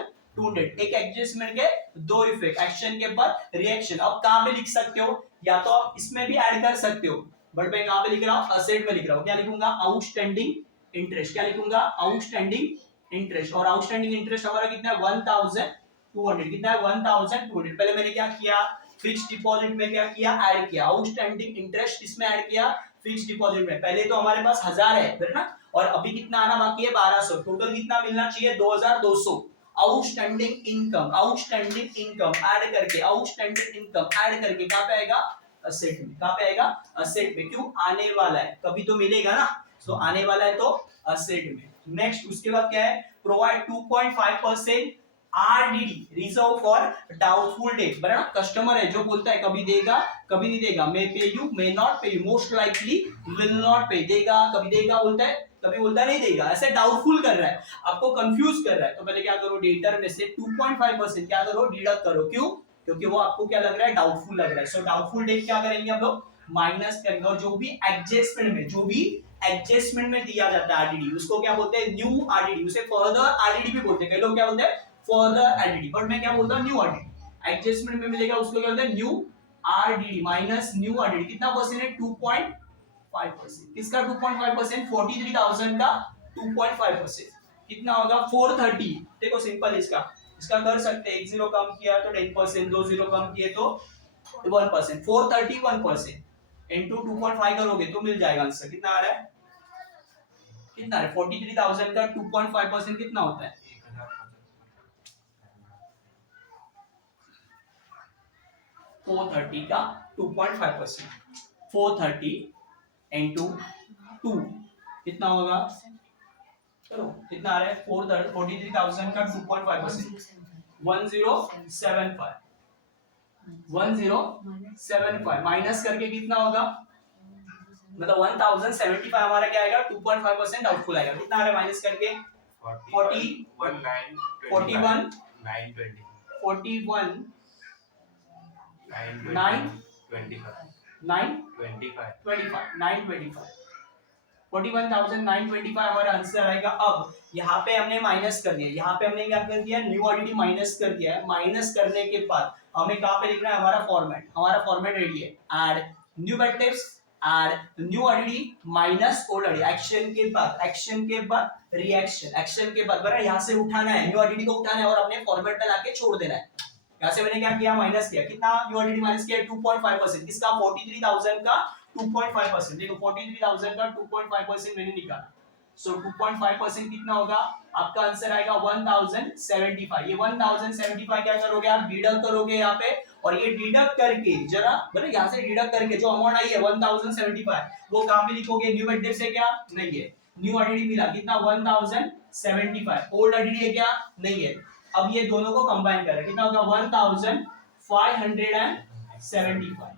एक एडजस्टमेंट के दो इफेक्ट, एक्शन के बाद रिएक्शन। अब कहां पे लिख सकते हो, या तो आप इसमें भी ऐड कर सकते हो, बट मैं कहां पे लिख रहा हूं, असेट में लिख रहा हूं। क्या लिखूंगा, आउटस्टैंडिंग इंटरेस्ट। क्या लिखूंगा, आउटस्टैंडिंग इंटरेस्ट। और आउटस्टैंडिंग इंटरेस्ट हमारा कितना है 1200, कितना है 1200। पहले मैंने क्या किया, फिक्स्ड डिपॉजिट में क्या किया, ऐड किया आउटस्टैंडिंग इंटरेस्ट, इसमें ऐड किया फिक्स्ड डिपॉजिट में। पहले तो हमारे पास 1000 है ना, और अभी कितना आना बाकी है 1200, टोटल कितना मिलना चाहिए 2200। आउटस्टैंडिंग इनकम ऐड करके, आउटस्टैंडिंग इनकम ऐड करके कहां पे आएगा, असेट में। कहां पे आएगा, असेट में। क्यों, आने वाला है, कभी तो मिलेगा ना, सो आने वाला है तो असेट में। नेक्स्ट उसके बाद क्या है, provide 2.5% RDD, reserve for doubtful debt. बराबर, कस्टमर है जो बोलता है कभी देगा कभी नहीं देगा, मे पे यू मे नॉट पे you, most likely will not पे, देगा कभी देगा बोलता है, कभी बोलता है नहीं देगा, ऐसे डाउटफुल कर रहा है, आपको कंफ्यूज कर रहा है। तो पहले क्या करो, डेटर में से 2.5% क्या करो, डिडक्ट करो। क्यों, क्योंकि वो आपको क्या लग रहा है, डाउटफुल लग रहा है। सो डाउटफुल डेट क्या करेंगे हम लोग, माइनस करेंगे। और जो भी एडजस्टमेंट में दिया जाता है आरडीडी, उसको क्या बोलते हैं, न्यू आरडीडी। उसे फर्दर आरडीडी भी बोलते हैं, कई लोग क्या बोलते हैं, फर्दर आरडीडी, बट मैं क्या बोलता हूं, न्यू आरडीडी। एडजस्टमेंट में मिलेगा उसको क्या बोलते हैं, new RDD minus new RDD. कितना परसेंट है, 2.5%। किसका 2.5%, 43,000 का 2.5%। कितना होगा 430। देखो सिंपल, इसका कर सकते हैं, एक जीरो कम किया तो 10%, दो जीरो कम किए तो 1%, 430 1% इनटू 2.5 करोगे तो मिल जाएगा आंसर। कितना आ रहा है, कितना है 43,000 का 2.5% कितना होता है, 430 का 2.5%, 430 इंटू 2 कितना होगा, चलो कितना आ रहा है, 43,000 का 2.5%, 1075 माइनस करके कितना होगा, मतलब 1075 हमारा क्या आएगा, 2.5% डाउटफुल आएगा। कितना आ रहा है माइनस करके, 41,925 हमारा आंसर आएगा। अब यहाँ पे हमने माइनस कर दिया, यहाँ पे हमने क्या कर दिया, न्यू आरडीडी माइनस कर दिया है। माइनस करने के बाद हमें कहाँ पे लिखना है, हमारा फॉर्मेट रेडी है, add new vectors, add new RDD minus old RDD. Action के बाद रिएक्शन, एक्शन के बाद बराबर यहाँ से उठाना है, न्यू आरडीडी को उठाना है और अपने फॉर्मेट में लाके छोड़ देना है। यहाँ से मैंने क्या किया, माइनस किया, कितना न्यू आरडीडी माइनस किया 2.5%, किसका 43,000 का 2.5%। देखो 43,000 का 2.5% मैंने निकाला, सो 2.5% कितना होगा, आपका आंसर आएगा 1075। ये 1075 क्या करोगे आप, डिडक्ट करोगे यहाँ पे, और ये डिडक्ट करके जरा मतलब यहाँ से डिडक्ट करके जो अमाउंट आई है 1075 वो कहाँ पे लिखोगे, न्यू वेक्टर से क्या नहीं है, न्यू आरडीडी मिला कितना 1075, ओल्ड आरडीडी है क्या नहीं है। अब ये दोनों को कंबाइन करें कितना होगा 1575।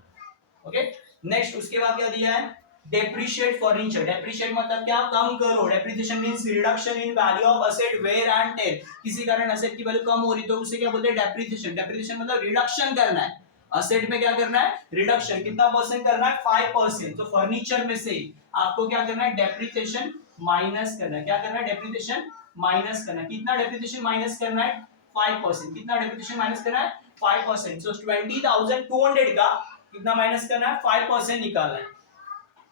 ओके, नेक्स्ट उसके बाद क्या दिया है, डेप्रिशिएट फर्नीचर। डेप्रिशिएट मतलब क्या, कम करो। Depreciation means reduction in value of asset wear and tear. किसी कारण असेट की वैल्यू कम हो रही तो उसे क्या बोलते हैं, डेप्रिसिएशन। डेप्रिसिएशन मतलब रिडक्शन करना है, असेट में क्या करना है, रिडक्शन। कितना परसेंट करना है, 5%। तो फर्नीचर में से आपको क्या करना है, डेप्रिसिएशन माइनस करना है। क्या करना है, डेप्रिसिएशन माइनस करना है। कितना डेप्रिसिएशन माइनस करना है, 5%। कितना डेप्रिसिएशन माइनस करना है, 5%। सो 20,200 का कितना माइनस करना है, 5% निकालना है।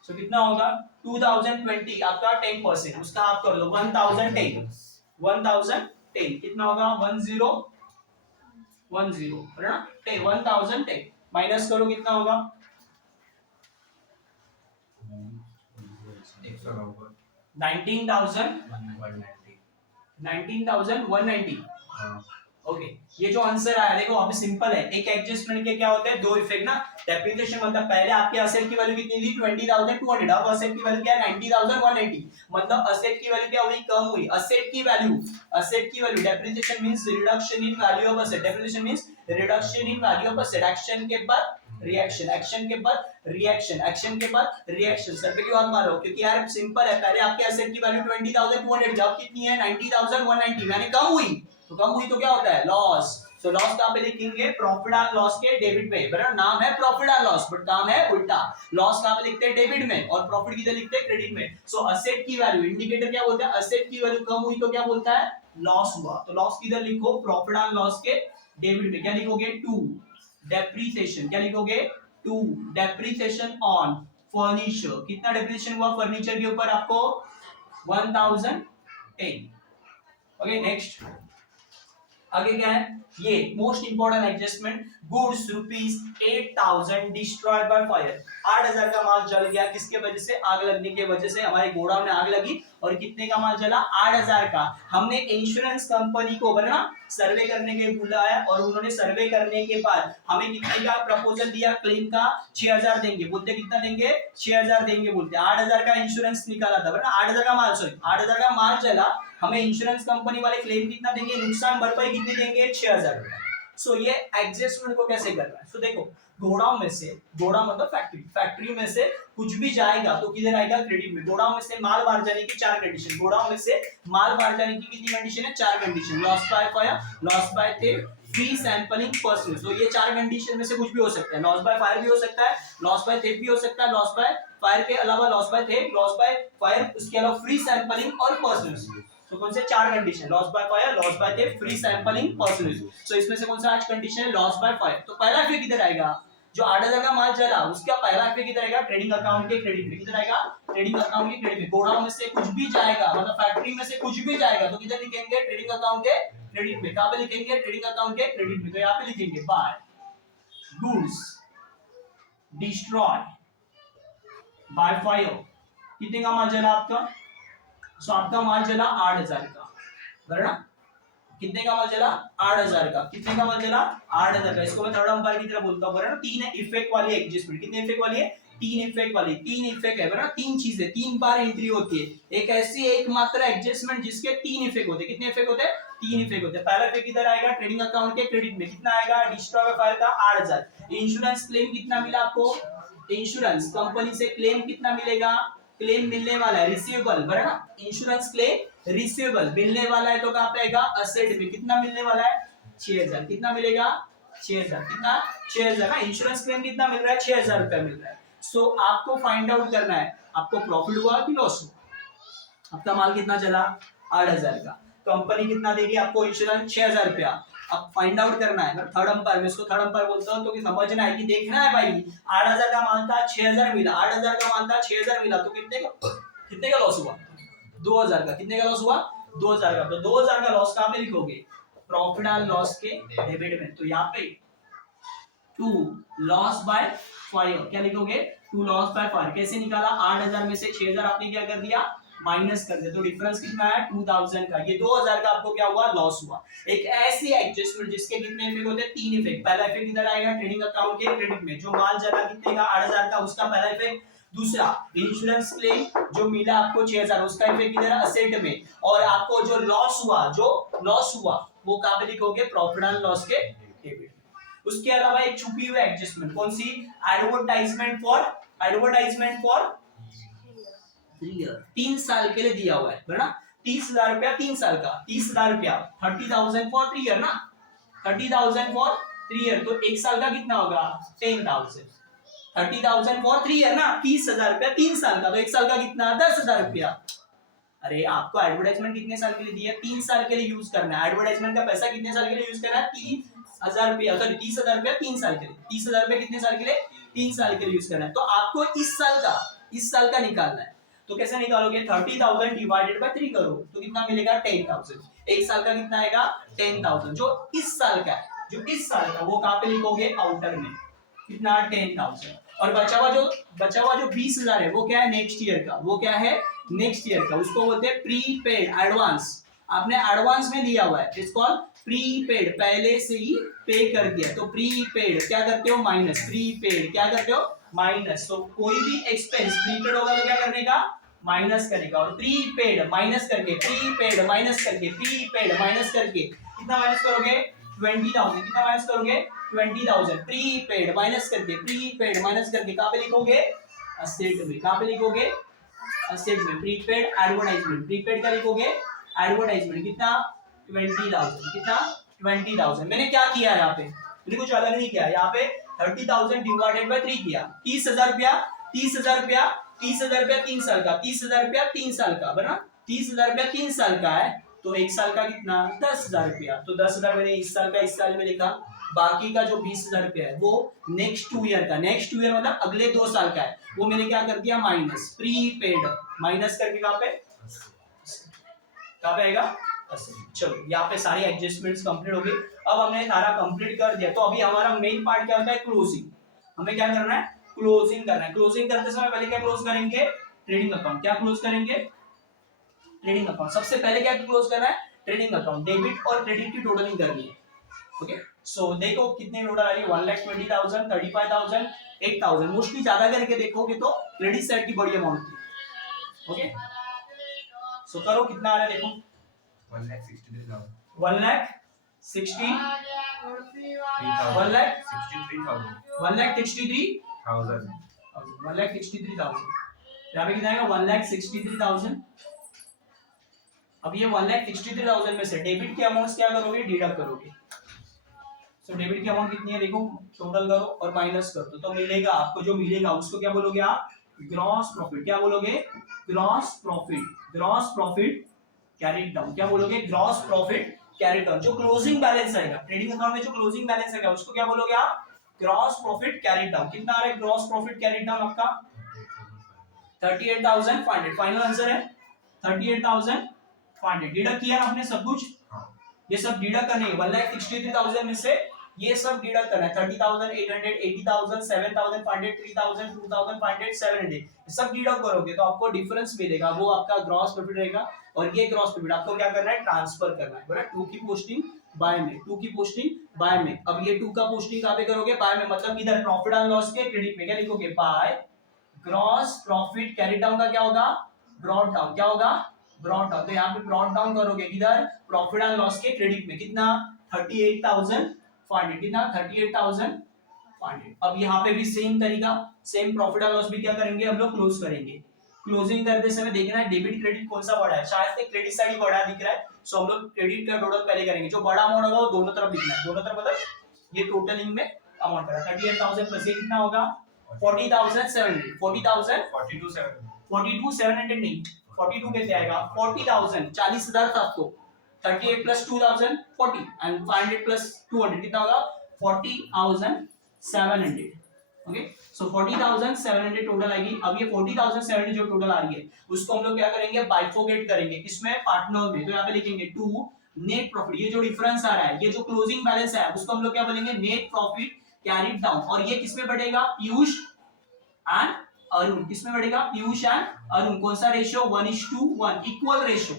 सो कितना होगा 2020 आपका 10%, उसका आप कर लो 1010 कितना होगा 1010 है ना, 1010 माइनस करो कितना होगा 19,190। ओके, ये जो आंसर आया देखो अभी सिंपल है। एक एडजस्टमेंट के क्या होते हैं, दो इफेक्ट ना। डेप्रिसिएशन मतलब पहले आपके असेट की वैल्यू कितनी थी 20,200, अब असेट की वैल्यू क्या है 90,180, मतलब असेट की वैल्यू क्या हुई, कम हुई। असेट की value depreciation means reduction in value of asset, depreciation means reduction in value of asset. Action के बाद रिएक्शन, एक्शन के बाद रिएक्शन, एक्शन के बाद रिएक्शन। सर पे क्यों हाथ मारो, क्योंकि यार सिंपल है, पहले आपके असेट की वैल्यू 20,200 जब कितनी है 90,190, मैंने कम हुई तो क्या होता है लॉस। सो लॉस कहां पे लिखेंगे, प्रॉफिट एंड लॉस के डेबिट में, बराबर, नाम है प्रॉफिट एंड लॉस बट काम है उल्टा, लॉस कहां पे लिखते हैं, डेबिट में, और प्रॉफिट किधर लिखते हैं, क्रेडिट में। सो असेट की वैल्यू, इंडिकेटर क्या बोलता है, असेट की वैल्यू कम हुई तो क्या बोलता है, लॉस हुआ, तो लॉस किधर लिखो, प्रॉफिट एंड लॉस के डेबिट में, क्या लिखोगे, टू डेप्रिसिएशन, क्या लिखोगे, टू डेप्रिसिएशन ऑन फर्नीचर, कितना डेप्रिसिएशन हुआ फर्नीचर के ऊपर आपको, 1010। ओके नेक्स्ट, आगे क्या है, ये most important adjustment, goods ₹8,000 destroyed by fire, 8,000 का माल जल गया, किसके वजह से, आग लगने की वजह से, हमारे गोडाउन में आग लगी, और कितने का माल जला, 8,000 का। हमने इंश्योरेंस कंपनी को बना सर्वे करने के बुलाया, और उन्होंने सर्वे करने के बाद हमें कितने का प्रपोजल दिया, क्लेम का 6,000 देंगे, बोलते कितना देंगे, 6,000 देंगे, बोलते 8,000 का इंश्योरेंस निकाला था, बना 8,000 का माल, सॉरी 8,000 का माल जला, हमें इंश्योरेंस कंपनी वाले क्लेम कितना देंगे, नुकसान भरपाई कितनी देंगे, 6,000 रुपए। सो ये एडजस्टमेंट को कैसे करना है, सो देखो, गोडाउन में से, गोडाउन मतलब फैक्ट्री, फैक्ट्री में से कुछ भी जाएगा तो किधर आएगा, क्रेडिट में। गोडाउन में से माल बाहर जाने की 4 कंडीशन, गोडाउन में से माल बाहर जाने की कितनी कंडीशन है, 4 condition, loss by fire, loss by theft, free sampling, personal. तो ये 4 कंडीशन में से कुछ भी हो सकता है, लॉस बाय फायर भी हो सकता है, लॉस बाय थेफ्ट भी हो सकता है, लॉस बाय फायर के अलावा loss by theft, loss by fire, उसके अलावा फ्री सैंपलिंग और पर्सनल। तो कौन से 4 condition, loss by fire, loss by theft, free sampling, personal. So इसमें से कौन सा आज कंडीशन है, लॉस बाय फायर। तो पहला इफेक्ट किधर आएगा, जो 8,000 का माल चला उसका पहला इफेक्ट किधर आएगा, ट्रेडिंग अकाउंट के क्रेडिट में, किधर आएगा, ट्रेडिंग अकाउंट के क्रेडिट में। गोडाउन में से कुछ भी जाएगा, मतलब फैक्ट्री में से कुछ भी जाएगा तो किधर लिखेंगे, ट्रेडिंग अकाउंट के क्रेडिट में। कहां पे लिखेंगे, ट्रेडिंग अकाउंट के क्रेडिट में, तो यहां पे लिखेंगे by goods destroy by fire, कितने का माल चला आपका, सो आपका माल चला 8,000 का, बराबर ना, कितने का माल चला, 8,000 का, कितने का माल चला, 8,000 का। इसको मैं थर्ड अंपायर की तरह बोलता हूं, बराबर ना, 3 इफेक्ट वाली एडजस्टमेंट, कितने इफेक्ट वाली है, 3 इफेक्ट वाली, 3 इफेक्ट है, बराबर, 3 चीजें 3 बार एंट्री होती है, एक ऐसी एकमात्र एडजस्टमेंट जिसके 3 इफेक्ट होते हैं, कितने इफेक्ट होते हैं, 3 इफेक्ट होते हैं। पहला इफेक्ट किधर आएगा, ट्रेडिंग अकाउंट के क्रेडिट में, कितना आएगा, डिस्ट्रॉय फायर का 8,000। इंश्योरेंस क्लेम कितना मिला आपको, इंश्योरेंस कंपनी से क्लेम कितना मिलेगा, क्लेम मिलने वाला है, रिसीवेबल, बराबर ना, इंश्योरेंस क्लेम रिसीवेबल मिलने वाला है, तो कहां पे आएगा, असेट में, कितना मिलने वाला है, 6,000, कितना मिलेगा, 6,000, कितना, 6,000 ना, इंश्योरेंस क्लेम कितना मिल रहा है, 6,000 रुपया मिल रहा है। सो आपको फाइंड आउट करना है, आपको प्रॉफिट हुआ कि लॉस हुआ, आपका माल कितना चला, 8,000 का, कंपनी कितना देगी आपको, इंश्योरेंस 6,000 रुपया। अब फाइंड आउट करना है, थर्ड अंपायर में, इसको थर्ड अंपायर बोलता हूं, तो कि समझना है कि देखना है भाई, 8,000 का माल था, 6,000 मिला, 8,000 का माल था, 6,000 मिला, तो कितने का लॉस हुआ, 2,000 का, कितने का लॉस हुआ, 2,000 का। तो 2,000 का लॉस कहां पे लिखोगे, प्रॉफिट एंड लॉस के डेबिट में, तो यहाँ पे टू लॉस बाय फायर, क्या लिखोगे, टू लॉस बाय फायर। कैसे निकाला, 8,000 में से 6,000 आपने क्या कर दिया, माइनस कर दिया, तो डिफरेंस कितना है, 2,000 का। ये 2,000 का आपको क्या हुआ, लॉस हुआ। एक ऐसी एडजस्टमेंट जिसके कितने इफेक्ट होते हैं, 3 इफेक्ट। पहला इफेक्ट इधर आएगा, ट्रेडिंग अकाउंट के क्रेडिट में, जो माल जला कितने का, 8,000 का, उसका पहला इफेक्ट। दूसरा, इंश्योरेंस क्लेम जो मिला आपको 6,000, उसका इफेक्ट इधर असेट में। और आपको जो लॉस हुआ वो कहां पे लिखोगे, प्रॉफिट एंड लॉस के डेबिट। उसके अलावा एक छुपी हुई एडजस्टमेंट, कौन सी, एडवर्टाइजमेंट फॉर 3 साल के लिए दिया हुआ है ना, 30,000 रुपया 3 साल का, 30,000 रुपया, 30,000 फॉर 3 ईयर ना, 30,000 फॉर 3 ईयर, तो 1 साल का कितना होगा, 10,000, 30,000 फॉर 3 ईयर ना, 30,000 रुपया 3 साल का, तो 1 साल का कितना, 10,000 रुपया। अरे आपको एडवर्टाइजमेंट कितने साल के लिए दिया है, 3 साल के लिए यूज करना है। एडवर्टाइजमेंट का पैसा कितने साल के लिए यूज करना है, 30,000 रुपया, सॉरी 30,000 रुपया 3 साल के लिए, 30,000 रुपया कितने साल के लिए, 3 साल के लिए यूज करना है। तो आपको इस साल का निकालना है, तो कैसे निकालोगे, 30,000 डिवाइडेड बाय 3 करो, तो कितना मिलेगा, 10,000। 1 साल का कितना आएगा, 10,000। जो इस साल का वो कहां पे लिखोगे, आउटर में, कितना, 10,000। और बचा हुआ जो 20,000 है, वो क्या है, नेक्स्ट ईयर का, वो क्या है, नेक्स्ट ईयर का, उसको बोलते हैं प्रीपेड, एडवांस। आपने एडवांस में लिया हुआ है, इट्स कॉल्ड प्रीपेड, पहले से ही पे कर दिया, तो प्रीपेड क्या करते हो, माइनस, प्रीपेड क्या करते हो, माइनस। तो कोई भी एक्सपेंस प्रीपेड होगा तो क्या करने का, माइनस करेगा, और प्रीपेड माइनस करके, प्रीपेड माइनस करके, प्रीपेड माइनस करके, कितना माइनस करोगे, 20,000, कितना माइनस करोगे, 20,000, प्रीपेड माइनस करके, प्रीपेड माइनस करके, कहां पे लिखोगे, असेट में, कहां पे लिखोगे, असेट में। प्रीपेड एडवर्टाइजमेंट, प्रीपेड का लिखोगे, एडवर्टाइजमेंट कितना, 20,000, कितना, 20,000। मैंने क्या किया है यहाँ पे, मैंने कुछ अलग नहीं किया यहाँ पे, 30,000 डिवाइडेड बाय 3 किया। 30,000 रुपया, 30,000 रुपया, 30,000 रुपया 3 साल का, 30,000 रुपया 3 साल का, बना 30,000 रुपया 3 साल का है, तो एक साल का कितना 10,000 रुपया, तो 10,000 मैंने इस साल का इस साल में लिखा। बाकी का जो 20,000 रुपया है वो नेक्स्ट 2 ईयर का, नेक्स्ट 2 ईयर मतलब अगले 2 साल का है, वो मैंने क्या कर दिया माइनस, प्रीपेड माइनस करके कहाँ पे आएगा। चलो यहाँ पे सारी एडजस्टमेंट्स कंप्लीट हो गई। अब हमने सारा कंप्लीट कर दिया, तो अभी हमारा मेन पार्ट क्या होता है, क्लोजिंग। हमें क्या करना है, क्लोजिंग करना है। क्लोजिंग करते समय पहले क्या क्लोज करेंगे, ट्रेडिंग अकाउंट। क्या क्लोज करेंगे, ट्रेडिंग अकाउंट। सबसे पहले क्या क्लोज करना है, ट्रेडिंग अकाउंट। डेबिट और क्रेडिट की टोटलिंग करनी है। ओके, सो देखो कितने टोटल आ रही है, 1,20,000, 35,000, 8,000। मोस्टली ज्यादा करके देखोगे तो क्रेडिट साइड की बड़ी अमाउंट थी। ओके, सो करो कितना आ रहा है देखो, 1,63,000, 1,63,000, 1,63,000, यहाँ पे कितना आएगा 1,63,000। अब ये 1,63,000 में से डेबिट के अमाउंट क्या करोगे, डिडक्ट करोगे। सो डेबिट की अमाउंट कितनी है देखो, टोटल करो और माइनस कर दो, तो मिलेगा आपको, जो मिलेगा उसको क्या बोलोगे आप, ग्रॉस प्रॉफिट। क्या बोलोगे, gross profit. Gross profit carried down, क्या बोलोगे, ग्रॉस प्रॉफिट कैरीड डाउन। जो क्लोजिंग बैलेंस आएगा ट्रेडिंग अकाउंट में, जो क्लोजिंग बैलेंस आएगा उसको क्या बोलोगे आप, ग्रॉस प्रॉफिट कैरीड डाउन। कितना आ रहा है ग्रॉस प्रॉफिट कैरीड डाउन आपका, 38,500। फाइनल आंसर है 38,500। डिडक्ट किया आपने सब कुछ, ये सब डिडक्ट करने, 1,63,000 में से ये सब डिडक्ट करना है। 30,800, 80,000, 7,500, 3,000, 2,500, 700, सब डिडक्ट करोगे तो आपको डिफरेंस मिलेगा, वो आपका ग्रॉस प्रॉफिट रहेगा। और ये ग्रॉस प्रॉफिट आपको क्या करना है, ट्रांसफर करना है, बराबर। 2 की पोस्टिंग बाय में, 2 की पोस्टिंग बाय में। अब ये 2 का पोस्टिंग कहां पे करोगे, बाय में, मतलब इधर प्रॉफिट एंड लॉस के क्रेडिट में क्या लिखोगे, by gross profit carry down का क्या होगा, ब्रॉट डाउन। क्या होगा, ब्रॉट डाउन। तो यहाँ पे ब्रॉट डाउन करोगे इधर प्रॉफिट एंड लॉस के क्रेडिट में, कितना 38,500, कितना 38,500। अब यहाँ पे भी सेम तरीका, सेम प्रॉफिट एंड लॉस भी क्या करेंगे हम लोग, क्लोज करेंगे। क्लोजिंग करते समय देखना है डेबिट क्रेडिट कौन सा बड़ा है, शायद से क्रेडिट साइड ही बड़ा दिख रहा है, सो हम लोग क्रेडिट का टोटल पहले करेंगे। जो बड़ा अमाउंट होगा वो दोनों तरफ लिखना है, दोनों तरफ मतलब ये टोटलिंग में अमाउंट है। 38,000 प्लस ये कितना होगा, 40,700, 40,000, 42,700 नहीं, 42 कैसे आएगा, 40,000, 40,700, 38 प्लस 2,000 40 एंड 500 प्लस 200 कितना होगा, 40,700। ओके, सो 40,700 टोटल आएगी। अब ये 40,700 जो टोटल आ रही है उसको हम लोग क्या करेंगे, बाइफोकेट करेंगे, किसमें, पार्टनर में। तो यहाँ पे लिखेंगे टू नेट प्रॉफिट, ये जो डिफरेंस आ रहा है, ये जो क्लोजिंग बैलेंस है उसको हम लोग क्या बोलेंगे, नेट प्रॉफिट कैरीड डाउन। और ये किसमें बढ़ेगा, पीयूष एंड अरुण, किसमें बढ़ेगा, पीयूष एंड अरुण। कौन सा ratio, 1:1, equal ratio.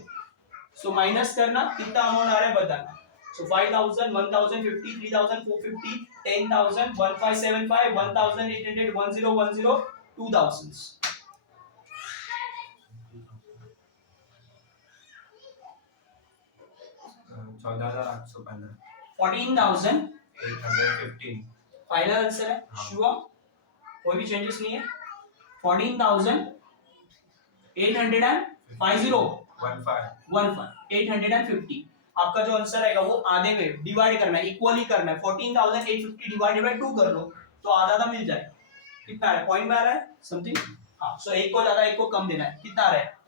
So minus करना, कितना अमाउंट आ रहा है बताना। सो 5,000, 1,050, 3,450, 10,000, 1,575, 1,800, 1,010, 2,000। 14,815, 14,815 फाइनल आंसर है, श्योर, कोई भी चेंजेस नहीं है। 14,850 आपका जो आंसर आएगा वो आधे में डिवाइड करना है, इक्वली करना है। 14,850 डिवाइडेड बाय 2 कर लो तो आधा आधा मिल जाए। कितना है, पॉइंट में आ रहा है समथिंग। हाँ, सो एक को ज्यादा एक को कम देना है। कितना आ रहा है,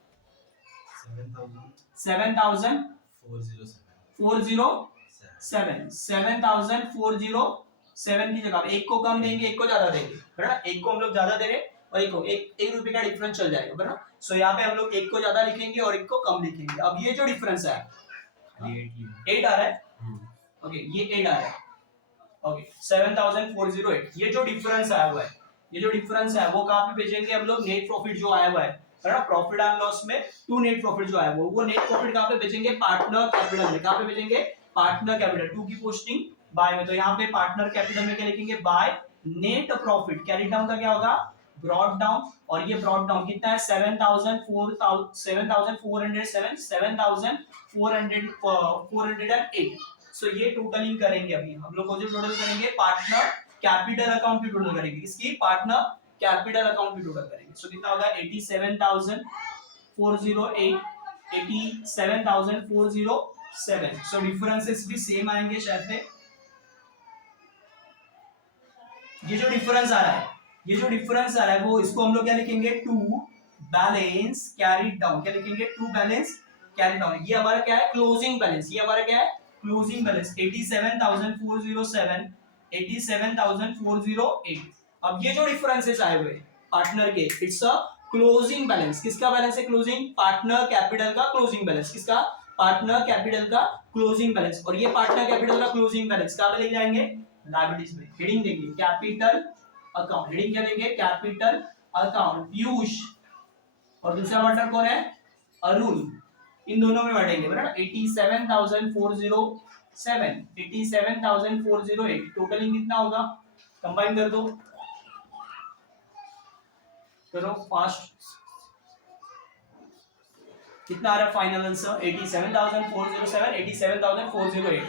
7,407, 7,407 की जगह एक को कम देंगे, एक को ज्यादा देंगे, बराबर। एक को हम लोग ज्यादा दे रहे हैं और एक को एक रुपए का डिफरेंस चल जाएगा, बराबर। सो यहाँ पे हम लोग एक को ज्यादा लिखेंगे और एक को कम लिखेंगे। अब ये जो डिफरेंस है 8 आ रहा है, ओके, ये 8 आ रहा है, ओके, 7,408। ये जो डिफरेंस आया हुआ है, ये जो डिफरेंस है वो कहाँ पे भेजेंगे हम लोग, नेट प्रॉफिट जो आया हुआ है ना, प्रॉफिट एंड लॉस में टू नेट प्रॉफिट जो आया वो नेट प्रॉफिट कहाँ पे भेजेंगे, पार्टनर कैपिटल में। कहाँ पे भेजेंगे, पार्टनर कैपिटल। 2 की पोस्टिंग बाय में, तो यहाँ पे पार्टनर कैपिटल में क्या लिखेंगे, by net profit carry down का क्या होगा, ब्रॉट डाउन। और ये ब्रॉट डाउन कितना है, 7,408। सो ये टोटलिंग करेंगे। अभी हम लोग को जो टोटल करेंगे, पार्टनर कैपिटल अकाउंट की टोटल करेंगे, इसकी पार्टनर कैपिटल अकाउंट की टोटल करेंगे। सो कितना होगा, 87,408, 87,408 7. सो डिफरेंसेस भी सेम आएंगे शायद से। ये जो डिफरेंस आ रहा है वो इसको हम लोग क्या लिखेंगे, टू बैलेंस कैरिड डाउन। क्या लिखेंगे, टू बैलेंस कैरिड डाउन। ये हमारा क्या है, क्लोजिंग बैलेंस। ये हमारा क्या है, क्लोजिंग बैलेंस 87,407, 87,408। अब ये जो डिफरेंसेस आए हुए पार्टनर के, इट्स अ क्लोजिंग बैलेंस। किसका बैलेंस है क्लोजिंग, पार्टनर कैपिटल का क्लोजिंग बैलेंस। किसका, पार्टनर कैपिटल का क्लोजिंग बैलेंस। और ये पार्टनर कैपिटल का क्लोजिंग बैलेंस कहां पे ले जाएंगे, लायबिलिटीज में। हेडिंग देंगे कैपिटल अकाउंट। हेडिंग क्या देंगे, कैपिटल अकाउंट। पीयूष और दूसरा पार्टनर कौन है, अरुण। इन दोनों में बांटेंगे बराबर। 87,407, 87,408। टोटलिंग कितना होगा, कंबाइन कर दो, करो फास्ट। कितना आ रहा है फाइनल आंसर, 87,407, 87,408।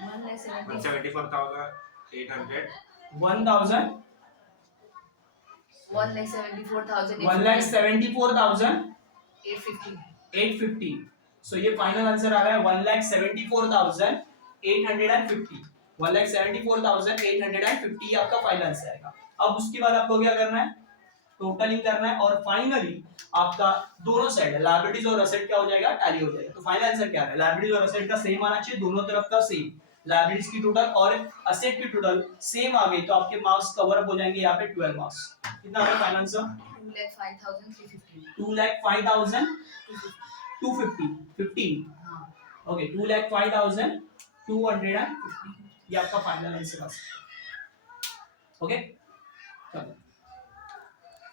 174,800 1000 1,74,850। सो ये फाइनल आंसर आ रहा है 1,74,850। 1,74,850 ये आपका फाइनल आंसर आएगा। अब उसके बाद आपको क्या करना है, टोटलिंग करना है, और फाइनली आपका दोनों साइड लायबिलिटीज और असेट क्या हो जाएगा, टैली हो जाएगा। तो फाइनल आंसर क्या है, लायबिलिटीज और असेट का सेम आना चाहिए, दोनों तरफ का सेम। लायबिलिटीज की टोटल और असेट की टोटल सेम आ गई तो आपके मार्क्स कवर अप हो जाएंगे यहाँ पे 12 मार्क्स। कितना है फाइनल आंसर, 2,05,250 ओके, 2,05,250 ये आपका फाइनल आंसर। ओके चलो।